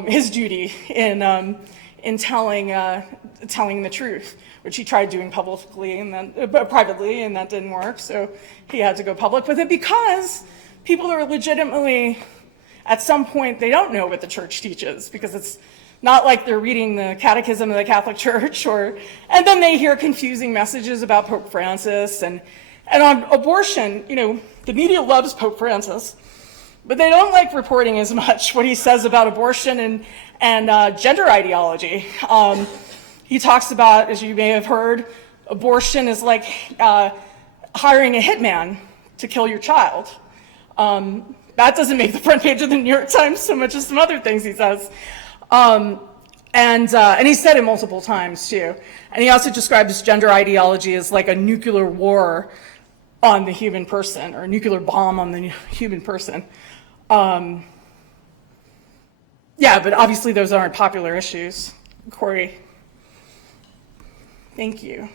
his duty in telling the truth, which he tried doing publicly and then privately, and that didn't work. So he had to go public with it because people are legitimately, at some point, they don't know what the church teaches, because it's not like they're reading the Catechism of the Catholic Church, and then they hear confusing messages about Pope Francis. And on abortion, the media loves Pope Francis, but they don't like reporting as much what he says about abortion and gender ideology. He talks about, as you may have heard, abortion is like hiring a hitman to kill your child. That doesn't make the front page of the New York Times so much as some other things he says. And he said it multiple times too. And he also describes gender ideology as like a nuclear war on the human person, or a nuclear bomb on the human person. Yeah, but obviously those aren't popular issues. Corey, thank you.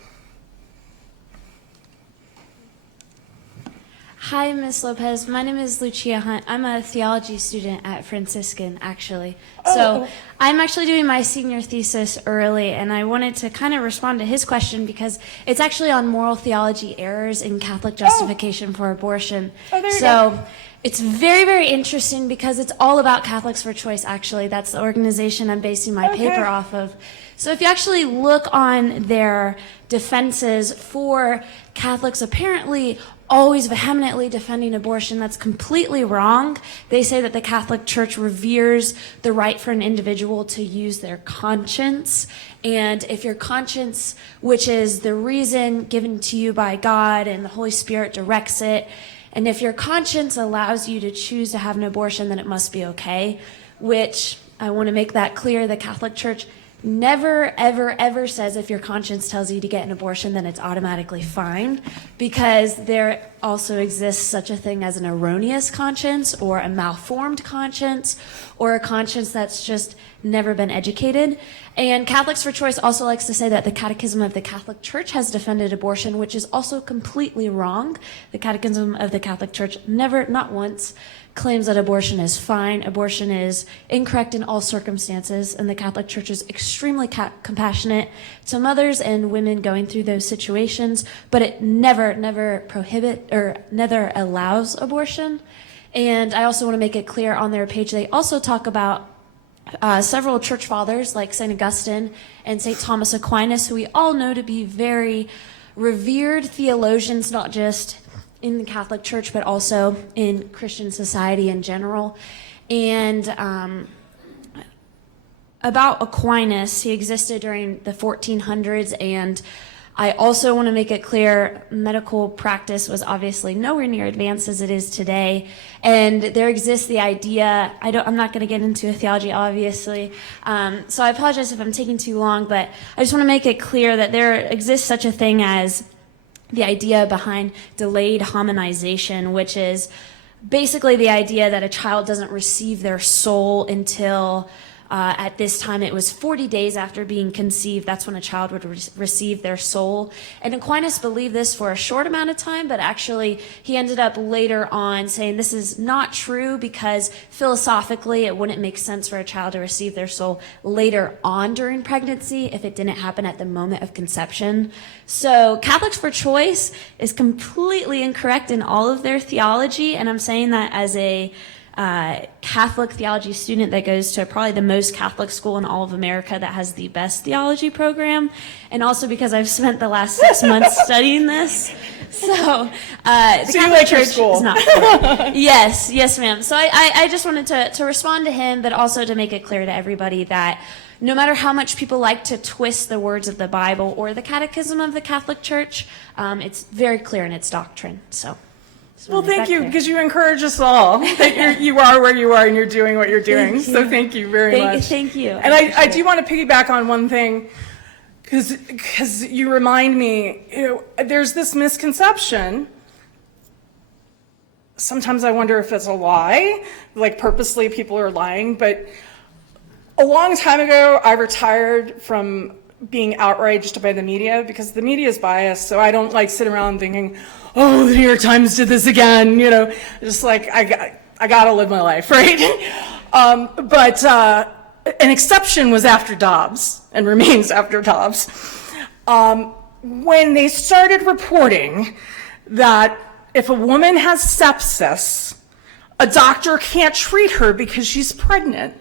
Hi, Ms. Lopez. My name is Lucia Hunt. I'm a theology student at Franciscan, actually. So I'm actually doing my senior thesis early, and I wanted to kind of respond to his question because it's actually on moral theology errors in Catholic justification for abortion. There you so go. it's very, very interesting because it's all about Catholics for Choice, actually. That's the organization I'm basing my paper off of. So if you actually look on their defenses for Catholics apparently always vehemently defending abortion, that's completely wrong. They say that the Catholic Church reveres the right for an individual to use their conscience. And if your conscience, which is the reason given to you by God and the Holy Spirit directs it, and if your conscience allows you to choose to have an abortion, then it must be okay, which I want to make that clear. The Catholic Church never, ever, ever says if your conscience tells you to get an abortion, then it's automatically fine, because there also exists such a thing as an erroneous conscience or a malformed conscience or a conscience that's just never been educated. And Catholics for Choice also likes to say that the Catechism of the Catholic Church has defended abortion, which is also completely wrong. The Catechism of the Catholic Church never, not once, claims that abortion is fine. Abortion is incorrect in all circumstances, and the Catholic Church is extremely compassionate to mothers and women going through those situations, but it never prohibits or never allows abortion. And I also want to make it clear on their page, they also talk about several church fathers like St. Augustine and St. Thomas Aquinas, who we all know to be very revered theologians, not just in the Catholic Church, but also in Christian society in general. And about Aquinas, he existed during the 1400s, and I also want to make it clear, medical practice was obviously nowhere near advanced as it is today, and there exists the idea, I'm not going to get into theology, obviously, so I apologize if I'm taking too long, but I just want to make it clear that there exists such a thing as the idea behind delayed hominization, which is basically the idea that a child doesn't receive their soul until at this time it was 40 days after being conceived. That's when a child would receive their soul. And Aquinas believed this for a short amount of time, but actually he ended up later on saying this is not true because philosophically it wouldn't make sense for a child to receive their soul later on during pregnancy if it didn't happen at the moment of conception. So Catholics for Choice is completely incorrect in all of their theology, and I'm saying that as a Catholic theology student that goes to probably the most Catholic school in all of America that has the best theology program, and also because I've spent the last 6 months studying this. So the Catholic Church is not for it. Yes, ma'am. So I just wanted to respond to him, but also to make it clear to everybody that no matter how much people like to twist the words of the Bible or the Catechism of the Catholic Church, it's very clear in its doctrine. So. Well, thank you, because you encourage us all that you are where you are and you're doing what you're doing. So thank you very much. Thank you. And I do want to piggyback on one thing, because you remind me, there's this misconception. Sometimes I wonder if it's a lie, like purposely people are lying. But a long time ago, I retired from being outraged by the media because the media is biased. So I don't like sit around thinking, oh, the New York Times did this again, you know, just like, I gotta live my life, right? But an exception was after Dobbs, and remains after Dobbs. When they started reporting that if a woman has sepsis, a doctor can't treat her because she's pregnant.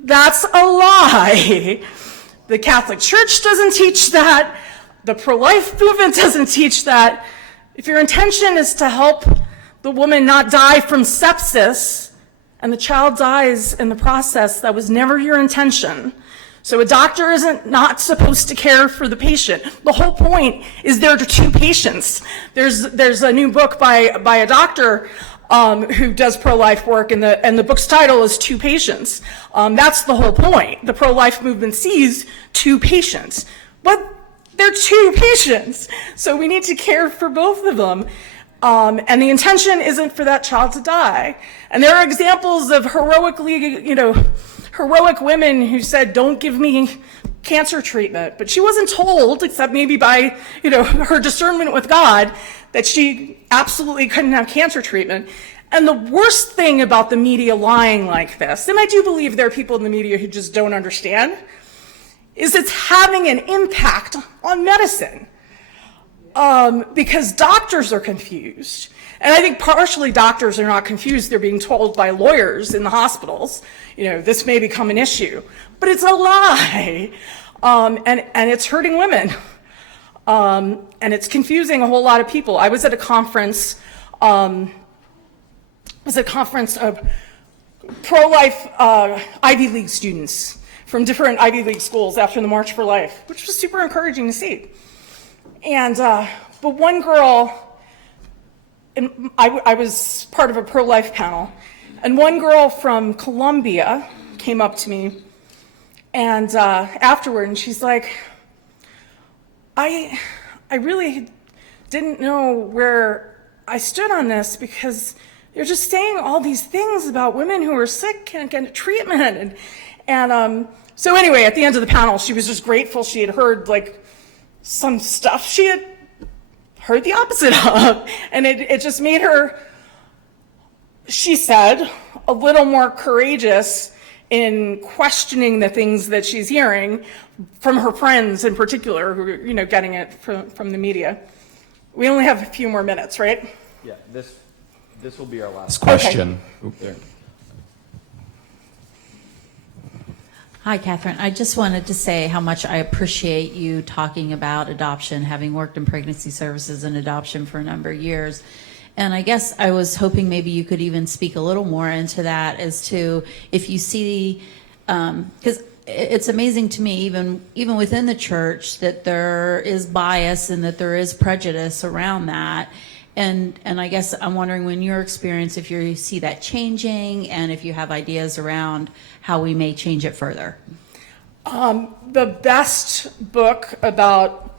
That's a lie. The Catholic Church doesn't teach that. The pro-life movement doesn't teach that. If your intention is to help the woman not die from sepsis, and the child dies in the process, that was never your intention. So a doctor isn't not supposed to care for the patient. The whole point is there are two patients. There's a new book by a doctor who does pro-life work, and the book's title is Two Patients. That's the whole point. The pro-life movement sees two patients, but they're two patients. So we need to care for both of them. And the intention isn't for that child to die. And there are examples of heroic women who said, don't give me cancer treatment. But she wasn't told, except maybe by, her discernment with God, that she absolutely couldn't have cancer treatment. And the worst thing about the media lying like this, and I do believe there are people in the media who just don't understand, is it's having an impact on medicine. Because doctors are confused. And I think partially doctors are not confused. They're being told by lawyers in the hospitals, this may become an issue. But it's a lie. And it's hurting women. And it's confusing a whole lot of people. I was at a conference, of pro-life Ivy League students from different Ivy League schools after the March for Life, which was super encouraging to see. And, but one girl, and I was part of a pro-life panel, and one girl from Columbia came up to me, and afterward, and she's like, I really didn't know where I stood on this, because they're just saying all these things about women who are sick can't get treatment. And so anyway, at the end of the panel, she was just grateful she had heard some stuff she had heard the opposite of. And it just made her, she said, a little more courageous in questioning the things that she's hearing from her friends in particular, who are, getting it from the media. We only have a few more minutes, right? Yeah, this will be our last question. Okay. Hi, Kathryn. I just wanted to say how much I appreciate you talking about adoption, having worked in pregnancy services and adoption for a number of years. And I guess I was hoping maybe you could even speak a little more into that as to if you see, because it's amazing to me, even within the church, that there is bias and that there is prejudice around that. And I guess I'm wondering, in your experience, if you see that changing and if you have ideas around how we may change it further. The best book about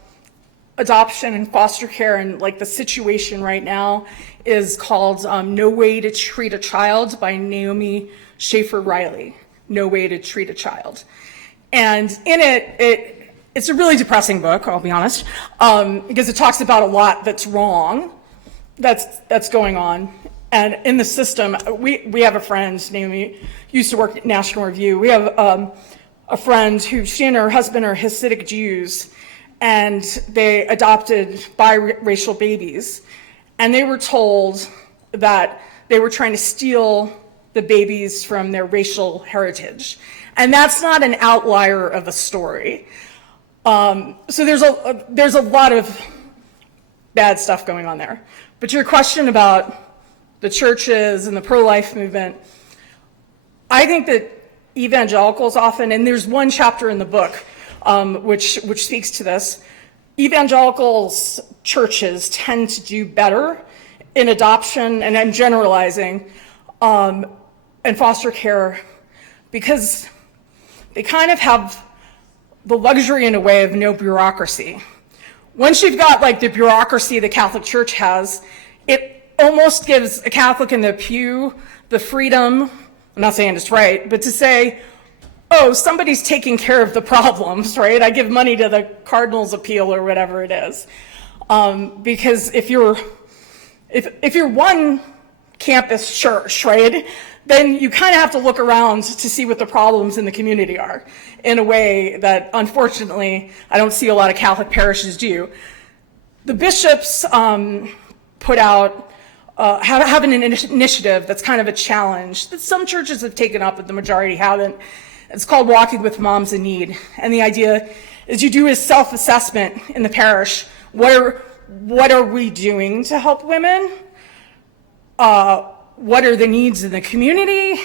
adoption and foster care and the situation right now is called No Way to Treat a Child by Naomi Schaefer Riley. No Way to Treat a Child. And in it's a really depressing book, I'll be honest, because it talks about a lot that's wrong. That's going on. And in the system, we have a friend, Naomi, used to work at National Review. We have a friend who, she and her husband are Hasidic Jews, and they adopted biracial babies. And they were told that they were trying to steal the babies from their racial heritage. And that's not an outlier of a story. So there's a lot of bad stuff going on there. But your question about the churches and the pro-life movement, I think that evangelicals often, and there's one chapter in the book which speaks to this, evangelicals churches tend to do better in adoption, and I'm generalizing, and foster care, because they kind of have the luxury in a way of no bureaucracy. Once you've got the bureaucracy the Catholic Church has, it almost gives a Catholic in the pew the freedom, I'm not saying it's right, but to say, oh, somebody's taking care of the problems, right? I give money to the Cardinals' appeal or whatever it is. Because if you're if you're one campus church, right, then you kind of have to look around to see what the problems in the community are in a way that, unfortunately, I don't see a lot of Catholic parishes do. The bishops put out, have an initiative that's kind of a challenge that some churches have taken up, but the majority haven't. It's called Walking with Moms in Need. And the idea is you do a self-assessment in the parish. What are we doing to help women? What are the needs in the community?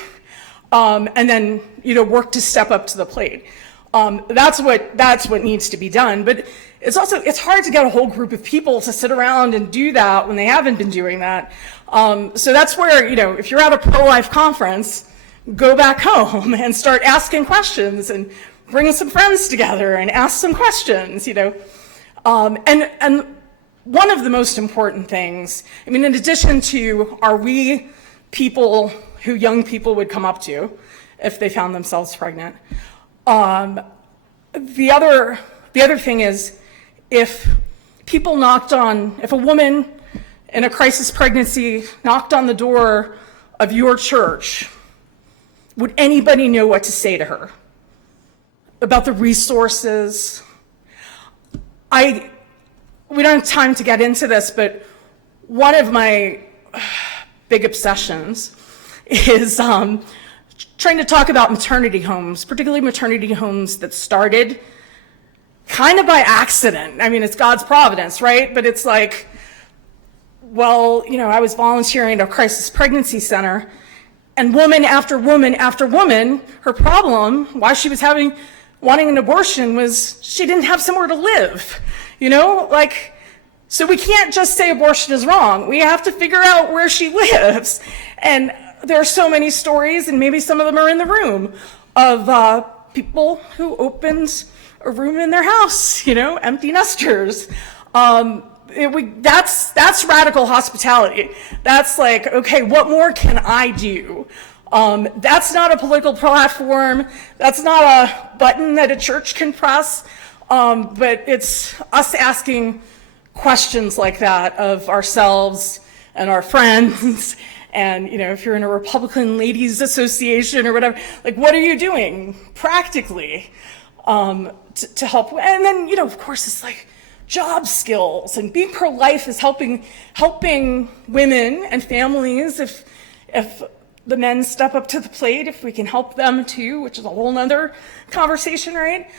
And then, work to step up to the plate. That's what needs to be done. But it's hard to get a whole group of people to sit around and do that when they haven't been doing that. So that's where, if you're at a pro-life conference, go back home and start asking questions and bring some friends together and ask some questions, And one of the most important things, in addition to, are we people who young people would come up to if they found themselves pregnant? The other thing is, if a woman in a crisis pregnancy knocked on the door of your church, would anybody know what to say to her about the resources? We don't have time to get into this, but one of my big obsessions is trying to talk about maternity homes, particularly maternity homes that started kind of by accident. It's God's providence, right? But it's like, well, I was volunteering at a crisis pregnancy center, and woman after woman after woman, her problem, why she was wanting an abortion, was she didn't have somewhere to live. So we can't just say abortion is wrong. We have to figure out where she lives. And there are so many stories, and maybe some of them are in the room, of people who opened a room in their house, empty nesters. That's radical hospitality. That's like, okay, what more can I do? That's not a political platform. That's not a button that a church can press. But it's us asking questions like that of ourselves and our friends. And, if you're in a Republican Ladies Association or whatever, like, what are you doing practically to help? And then, of course, it's like job skills, and being pro-life is helping women and families. If the men step up to the plate, if we can help them too, which is a whole nother conversation, right?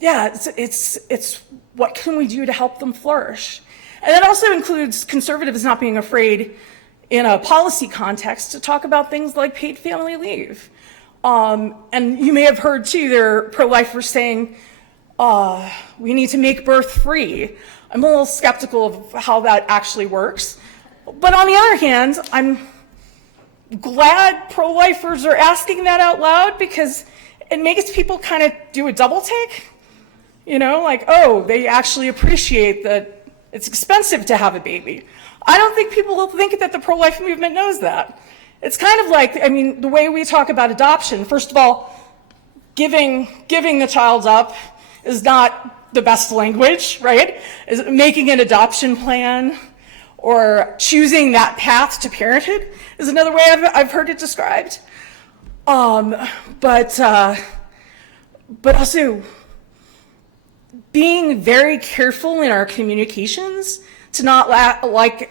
It's what can we do to help them flourish? And that also includes conservatives not being afraid in a policy context to talk about things like paid family leave. And you may have heard too, there are pro-lifers saying, we need to make birth free. I'm a little skeptical of how that actually works. But on the other hand, I'm glad pro-lifers are asking that out loud, because it makes people kind of do a double take. Like, oh, they actually appreciate that it's expensive to have a baby. I don't think people will think that the pro-life movement knows that. It's kind of like, the way we talk about adoption, first of all, giving the child up is not the best language, right? Is making an adoption plan or choosing that path to parenthood is another way I've heard it described. But also being very careful in our communications to not act like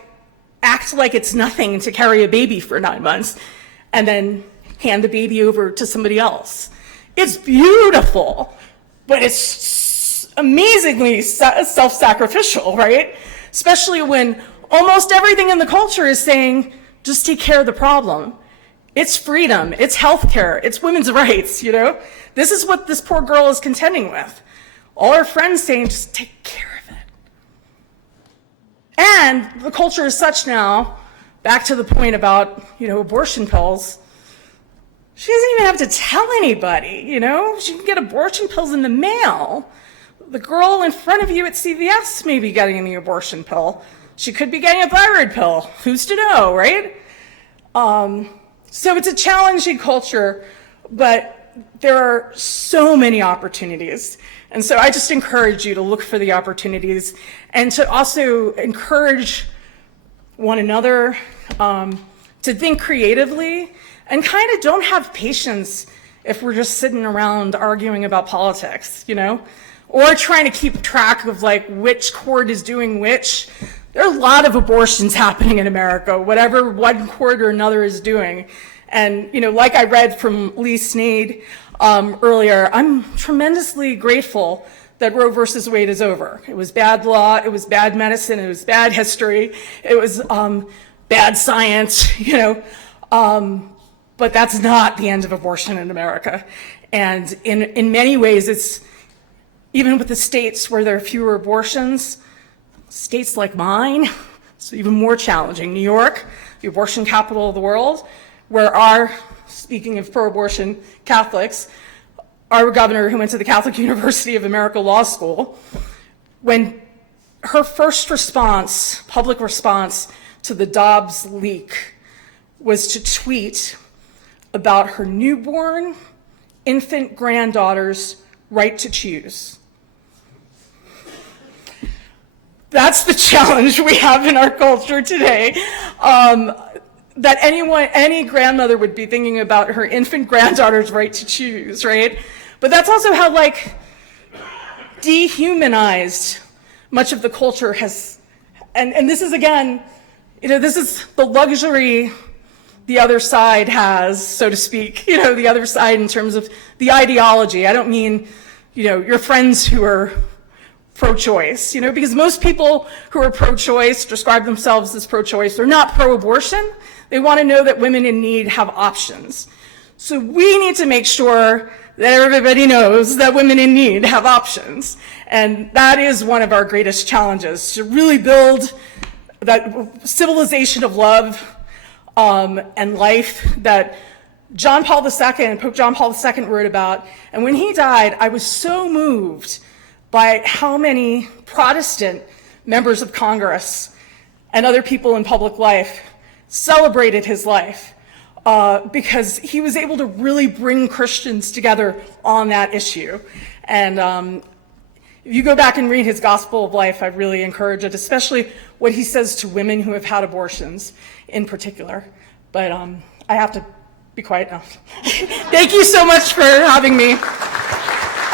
it's nothing to carry a baby for 9 months and then hand the baby over to somebody else. It's beautiful, but it's amazingly self-sacrificial, right? Especially when almost everything in the culture is saying, just take care of the problem. It's freedom, it's healthcare, it's women's rights, This is what this poor girl is contending with. All her friends saying, just take care of it. And the culture is such now, back to the point about, abortion pills, she doesn't even have to tell anybody, She can get abortion pills in the mail. The girl in front of you at CVS may be getting the abortion pill. She could be getting a thyroid pill. Who's to know, right? So it's a challenging culture, but there are so many opportunities. And so I just encourage you to look for the opportunities and to also encourage one another to think creatively and kind of don't have patience if we're just sitting around arguing about politics, you know, or trying to keep track of like which court is doing which. There are a lot of abortions happening in America, whatever one court or another is doing. And, you know, like I read from Lee Snead earlier, I'm tremendously grateful that Roe versus Wade is over. It was bad law, it was bad medicine, it was bad history, it was bad science, you know, but that's not the end of abortion in America. And in many ways, it's, even with the states where there are fewer abortions, states like mine, it's even more challenging. New York, the abortion capital of the world, where our, speaking of pro-abortion Catholics, our governor who went to the Catholic University of America Law School, when her first response, public response to the Dobbs leak was to tweet about her newborn infant granddaughter's right to choose. That's the challenge we have in our culture today. That any grandmother would be thinking about her infant granddaughter's right to choose, right? But that's also how like dehumanized much of the culture has, and this is again, you know, this is the luxury the other side has, so to speak, you know, the other side in terms of the ideology. I don't mean, you know, your friends who are pro-choice, you know, because most people who are pro-choice describe themselves as pro-choice. They're not pro-abortion. They want to know that women in need have options. So we need to make sure that everybody knows that women in need have options. And that is one of our greatest challenges, to really build that civilization of love and life that Pope John Paul II wrote about. And when he died, I was so moved by how many Protestant members of Congress and other people in public life celebrated his life because he was able to really bring Christians together on that issue. And if you go back and read his Gospel of Life, I really encourage it, especially what he says to women who have had abortions in particular. But I have to be quiet now. Thank you so much for having me.